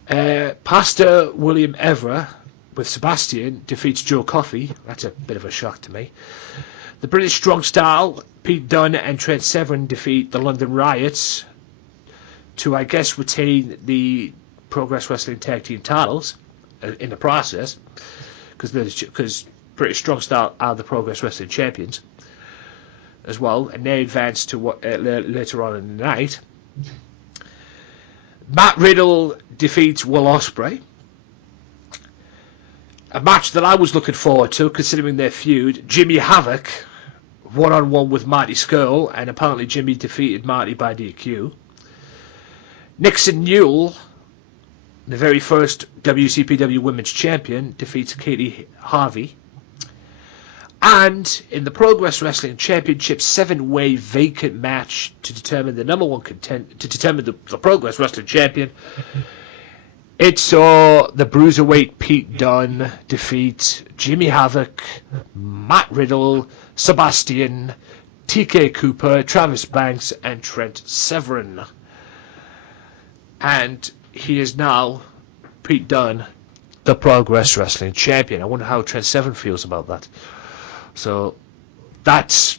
Pastor William Evra with Sebastian defeats Joe Coffey. That's a bit of a shock to me. The British Strong Style, Pete Dunne and Trent Severin defeat the London Riots to, I guess, retain the Progress Wrestling Tag Team titles in the process, because British Strong Style are the Progress Wrestling Champions as well, and they advance to later on in the night. Matt Riddle defeats Will Ospreay. A match that I was looking forward to, considering their feud. Jimmy Havoc, one-on-one with Marty Scurll, and apparently Jimmy defeated Marty by DQ. Nixon Newell, the very first WCPW Women's Champion, defeats Katie Harvey. And in the Progress Wrestling Championship 7-way vacant match to determine the #1 the Progress Wrestling Champion, it saw the Bruiserweight Pete Dunne defeat Jimmy Havoc, Matt Riddle, Sebastian, TK Cooper, Travis Banks, and Trent Severin. And he is now, Pete Dunne, the Progress Wrestling Champion. I wonder how Trent Severin feels about that. So that's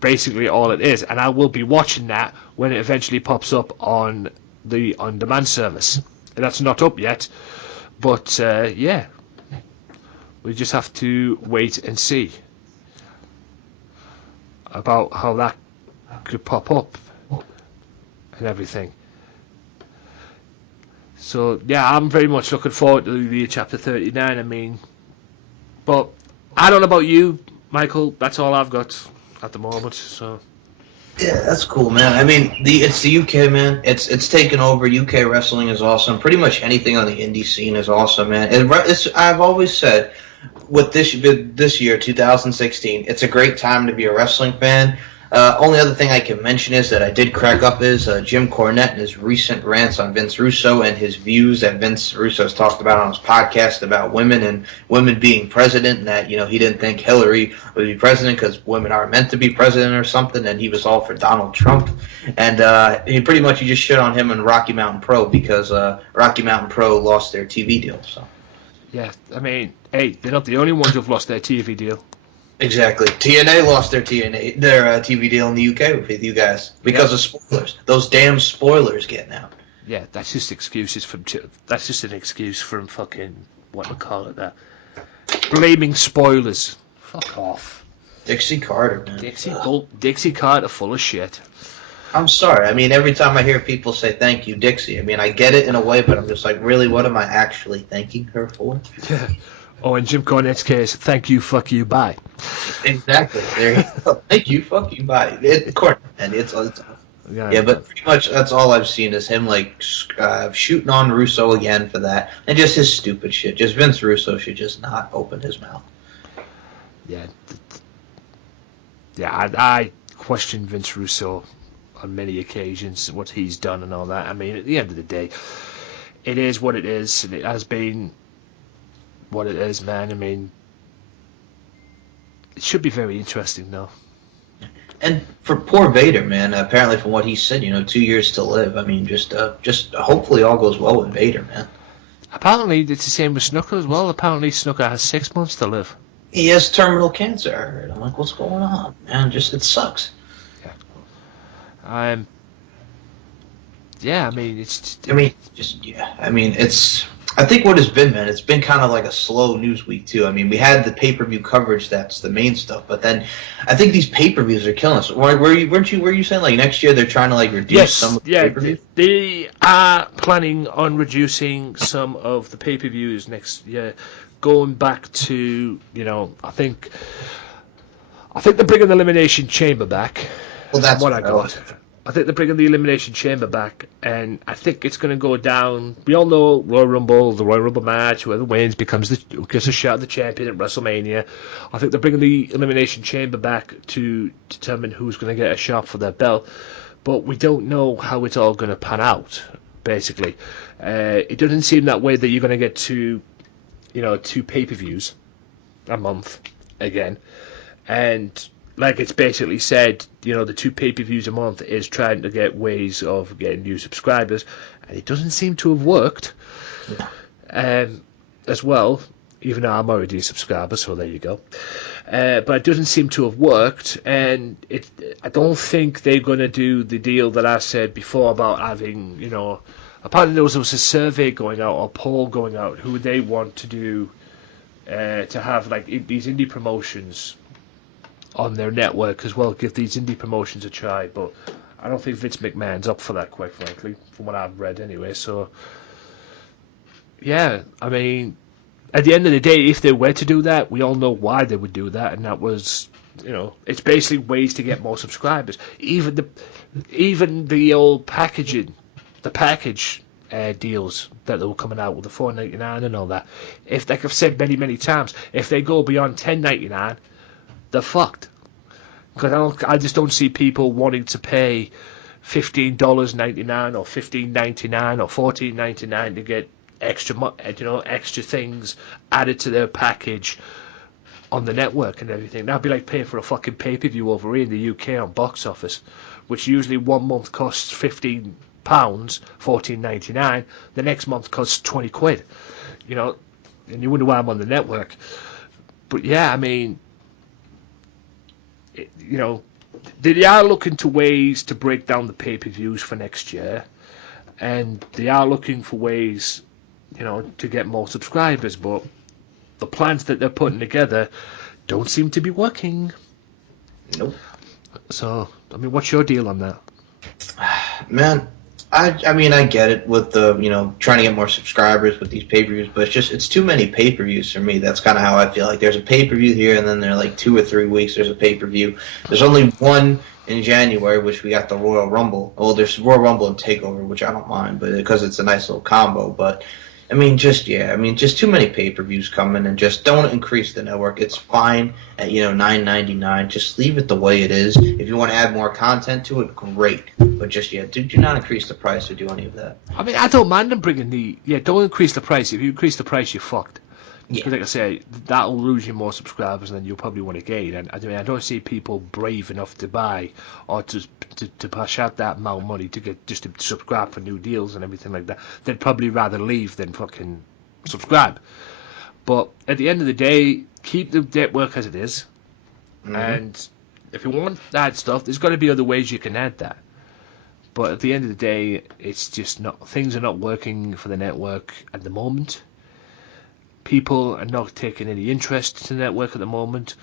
basically all it is, and I will be watching that when it eventually pops up on the on-demand service. And that's not up yet, but yeah, we just have to wait and see about how that could pop up and everything. So yeah, I'm very much looking forward to the Chapter 39. I mean, but I don't know about you, Michael. That's all I've got at the moment. So yeah, that's cool, man. I mean, it's the UK, man. It's taken over. UK wrestling is awesome. Pretty much anything on the indie scene is awesome, man. I've always said, with this year, 2016, it's a great time to be a wrestling fan. Only other thing I can mention is that I did crack up is Jim Cornette and his recent rants on Vince Russo and his views that Vince Russo has talked about on his podcast about women and women being president, and that, you know, he didn't think Hillary would be president because women are meant to be president or something, and he was all for Donald Trump. And he just shit on him and Rocky Mountain Pro because Rocky Mountain Pro lost their TV deal. So yeah, I mean, hey, they're not the only ones who've lost their TV deal. Exactly. TNA lost their TV deal in the UK with you guys because of spoilers. Those damn spoilers getting out. Yeah, that's just excuses from. That's just an excuse from fucking what we call it. That blaming spoilers. Fuck off. Dixie Carter, man. Dixie Carter, full of shit. I'm sorry. I mean, every time I hear people say thank you, Dixie. I mean, I get it in a way, but I'm just like, really, what am I actually thanking her for? Yeah. Oh, in Jim Cornette's case, thank you, fuck you, bye. Exactly. There you go. Thank you, fuck you, bye. Cornette, and it's yeah, but pretty much that's all I've seen is him like shooting on Russo again for that, and just his stupid shit. Just Vince Russo should just not open his mouth. Yeah. Yeah, I question Vince Russo on many occasions, what he's done and all that. I mean, at the end of the day, it is what it is, and it has been what it is, man. I mean, it should be very interesting, though. And for poor Vader, man, apparently from what he said, 2 years to live. I mean, just hopefully all goes well with Vader, man. Apparently, it's the same with Snooker as well. Apparently, Snooker has 6 months to live. He has terminal cancer, I heard. I'm like, what's going on, man? It sucks. Yeah. Yeah, I mean, it's... it's... I think what has been, man, it's been kind of like a slow news week too. I mean, we had the pay-per-view coverage, that's the main stuff, but then I think these pay-per-views are killing us. Were you saying like next year they're trying to like reduce some of the pay-per-views? They are planning on reducing some of the pay-per-views next year, going back to, I think they're bringing the Elimination Chamber back. Well, that's what I got. I think they're bringing the Elimination Chamber back, and I think it's going to go down. We all know Royal Rumble, the Royal Rumble match, whoever wins gets a shot at the champion at WrestleMania. I think they're bringing the Elimination Chamber back to determine who's going to get a shot for their belt, but we don't know how it's all going to pan out, basically. It doesn't seem that way that you're going to get two pay-per-views a month again, and like it's basically said, the 2 pay-per-views a month is trying to get ways of getting new subscribers, and it doesn't seem to have worked. As well, even though I'm already a subscriber, so there you go. But it doesn't seem to have worked, and I don't think they're going to do the deal that I said before about having, apparently there was a survey going out, or poll going out, who they want to do, to have like these indie promotions on their network as well, give these indie promotions a try, but I don't think Vince McMahon's up for that, quite frankly, from what I've read anyway. So yeah, I mean, at the end of the day, if they were to do that, we all know why they would do that, and that was, it's basically ways to get more subscribers. Even the old packaging, the package deals that they were coming out with the $4.99 and all that, if, like I've said many times, if they go beyond $10.99, they're fucked. Because I just don't see people wanting to pay $15.99 or $15.99 or $14.99 to get extra things added to their package on the network and everything. That'd be like paying for a fucking pay-per-view over here in the UK on box office, which usually 1 month costs £15, $14.99. The next month costs 20 quid. And you wonder why I'm on the network. But yeah, I mean, they are looking to ways to break down the pay-per-views for next year, and they are looking for ways, to get more subscribers, but the plans that they're putting together don't seem to be working. Nope. So, I mean, what's your deal on that? Man, I mean, I get it with the, trying to get more subscribers with these pay-per-views, but it's too many pay-per-views for me. That's kind of how I feel. Like, there's a pay-per-view here, and then there are like 2 or 3 weeks there's a pay-per-view. There's only one in January, which we got the Royal Rumble. Well, there's Royal Rumble and TakeOver, which I don't mind, but because it's a nice little combo. But I mean, just too many pay-per-views coming, and just don't increase the network. It's fine at $9.99. Just leave it the way it is. If you want to add more content to it, great. But just do not increase the price or do any of that. I mean, I don't mind them bringing don't increase the price. If you increase the price, you're fucked. Because like I say, that'll lose you more subscribers than you'll probably want to gain. And I mean, I don't see people brave enough to buy or to push out that amount of money to subscribe for new deals and everything like that. They'd probably rather leave than fucking subscribe. But at the end of the day, keep the network as it is. Mm-hmm. And if you want to add stuff, there's got to be other ways you can add that. But at the end of the day, it's just not, things are not working for the network at the moment. People are not taking any interest to the network at the moment,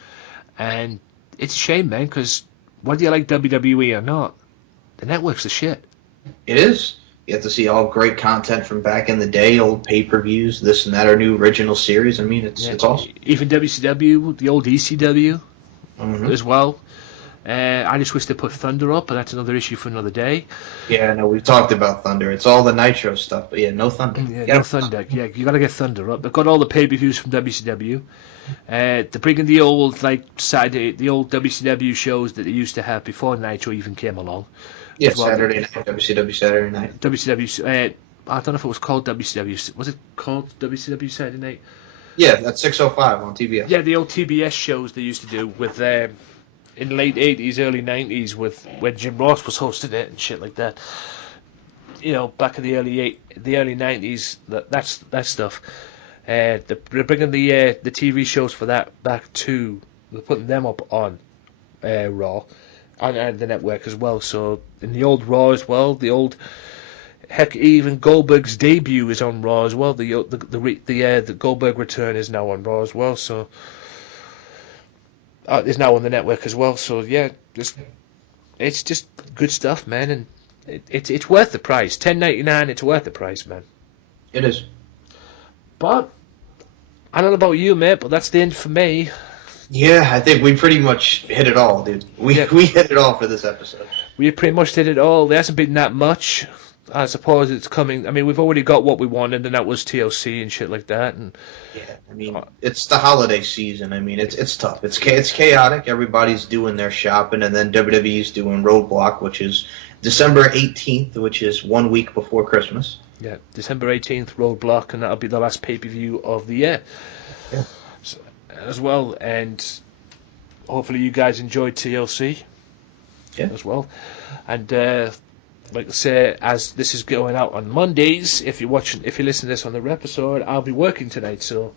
and it's a shame, man, because whether you like WWE or not, the network's the shit. It is. You have to see all great content from back in the day, old pay-per-views, this and that, our new original series. I mean, it's awesome. Even WCW, the old ECW as well. I just wish they put Thunder up, but that's another issue for another day. Yeah, no, we've talked about Thunder. It's all the Nitro stuff, but no Thunder. Yeah, no Thunder. Yeah, you got to get Thunder up. They've got all the pay-per-views from WCW. They're bringing the old Saturday, the old WCW shows that they used to have before Nitro even came along. Yeah, Saturday night, WCW Saturday night. WCW. I don't know if it was called WCW. Was it called WCW Saturday Night? Yeah, that's 6:05 on TBS. Yeah, the old TBS shows they used to do with in late 80s, early 90s, with when Jim Ross was hosting it and shit like that. Back in the early 90s, that stuff. They're bringing the TV shows for that back to. They're putting them up on Raw and the network as well. So in the old Raw as well, the old Heck, even Goldberg's debut is on Raw as well. The Goldberg return is now on Raw as well. So is now on the network as well. So yeah, it's just good stuff, man, and it's worth the price. $10.99. It's worth the price, man. It is. But I don't know about you, mate, but that's the end for me. Yeah, I think we pretty much hit it all, dude. We hit it all for this episode. We pretty much did it all. There hasn't been that much. I suppose it's coming. I mean, we've already got what we wanted, and that was TLC and shit like that. And yeah, I mean, it's the holiday season. I mean, it's tough. It's chaotic. Everybody's doing their shopping, and then WWE's doing Roadblock, which is December 18th, which is 1 week before Christmas. Yeah, December 18th, Roadblock, and that'll be the last pay-per-view of the year. Yeah. So, as well, and hopefully you guys enjoyed TLC. Yeah. As well, and like I say, as this is going out on Mondays, if you're listening to this on the episode, I'll be working tonight. So,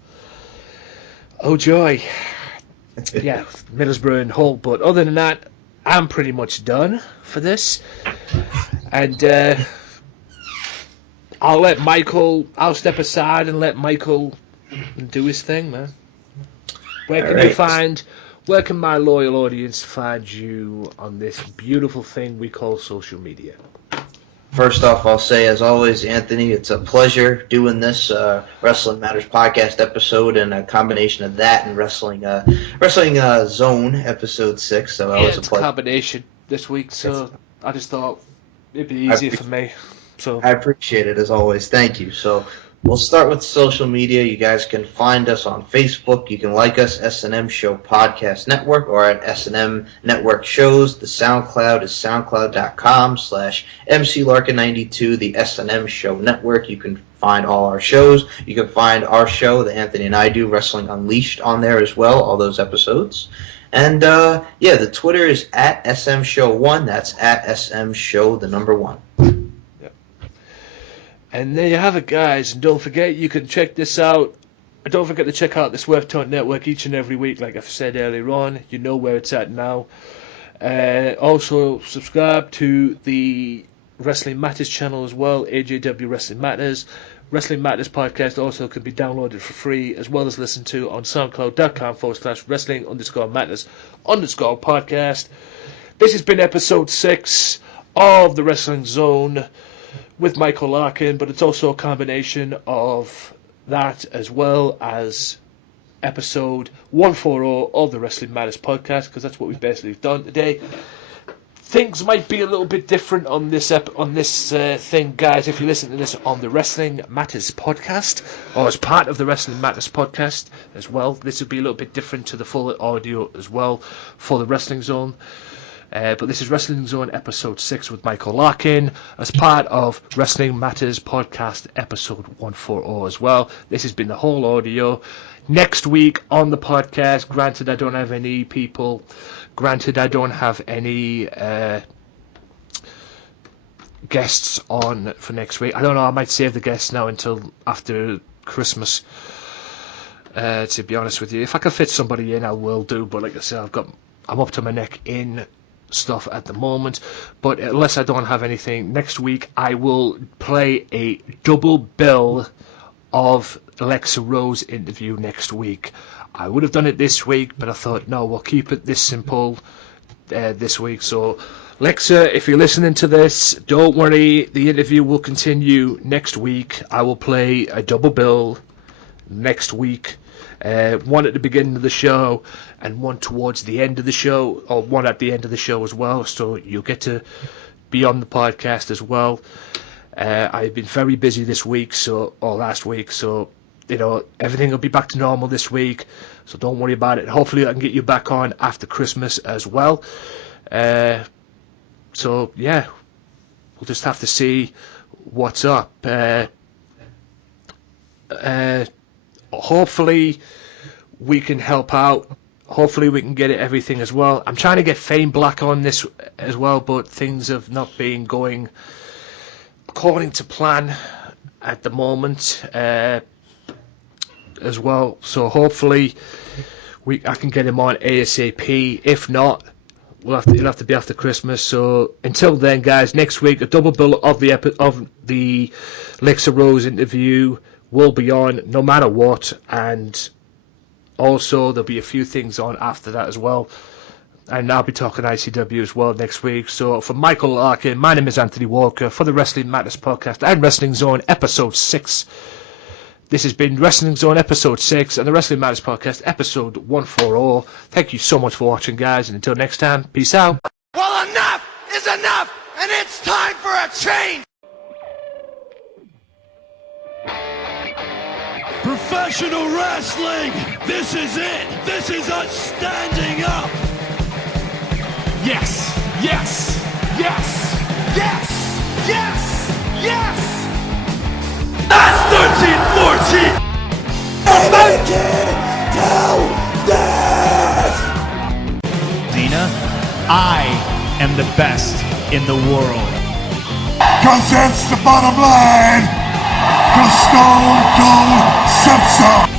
oh joy, yeah, Middlesbrough and Hull. But other than that, I'm pretty much done for this, and I'll step aside and let Michael do his thing, man. Where can my loyal audience find you on this beautiful thing we call social media? First off, I'll say, as always, Anthony, it's a pleasure doing this Wrestling Matters podcast episode, and a combination of that and Wrestling Zone episode 6. So it's a combination this week, so I just thought it'd be easier for me. So I appreciate it, as always. Thank you. So we'll start with social media. You guys can find us on Facebook. You can like us, S&M Show Podcast Network, or at S&M Network Shows. The SoundCloud is soundcloud.com/MCLarkin92, the S&M Show Network. You can find all our shows. You can find our show that Anthony and I do, Wrestling Unleashed, on there as well, all those episodes. And, the Twitter is at SM Show 1. That's at SM Show, the number 1. And there you have it, guys. And don't forget, you can check this out. Don't forget to check out the Swerve Talk Network each and every week, like I've said earlier on. You know where it's at now. Also, subscribe to the Wrestling Matters channel as well, AJW Wrestling Matters. Wrestling Matters podcast also can be downloaded for free, as well as listened to on soundcloud.com/wrestling_matters_podcast. This has been episode 6 of the Wrestling Zone with Michael Larkin, but it's also a combination of that as well as episode 140 of the Wrestling Matters podcast, because that's what we've basically done today. Things might be a little bit different on this thing, guys, if you listen to this on the Wrestling Matters podcast, or as part of the Wrestling Matters podcast as well. This would be a little bit different to the full audio as well for the Wrestling Zone. But this is Wrestling Zone episode 6 with Michael Larkin as part of Wrestling Matters podcast episode 140 as well. This has been the whole audio. Next week on the podcast, granted I don't have any people, granted I don't have any guests on for next week. I don't know, I might save the guests now until after Christmas, to be honest with you. If I can fit somebody in, I will do, but like I said, I'm up to my neck in stuff at the moment, but unless I don't have anything next week, I will play a double bill of Lexa Rose interview next week. I would have done it this week, but I thought, no, we'll keep it this simple this week. So Lexa, if you're listening to this, don't worry, the interview will continue next week. I will play a double bill next week. One at the beginning of the show and one towards the end of the show, or one at the end of the show as well, so you'll get to be on the podcast as well. I've been very busy this week, last week, so everything will be back to normal this week, so don't worry about it. Hopefully I can get you back on after Christmas as well. So yeah, we'll just have to see what's up. Hopefully we can help out. Hopefully we can get everything as well. I'm trying to get Fame Black on this as well, but things have not been going according to plan at the moment as well. So hopefully I can get him on ASAP. If not, it'll have to be after Christmas. So until then, guys, next week a double bill of the Lexa Rose interview will be on no matter what, and also there'll be a few things on after that as well. And I'll be talking ICW as well next week. So for Michael Larkin, my name is Anthony Walker for the Wrestling Matters Podcast and Wrestling Zone Episode 6. This has been Wrestling Zone Episode 6 and the Wrestling Matters Podcast Episode 140. Thank you so much for watching, guys, and until next time, peace out. Well, enough is enough, and it's time for a change! Professional wrestling! This is it! This is us standing up! Yes! Yes! Yes! Yes! Yes! Yes! That's 13-14! Make it till death! Cena, I am the best in the world. Cause that's the bottom line. Cause Stone Cold said so.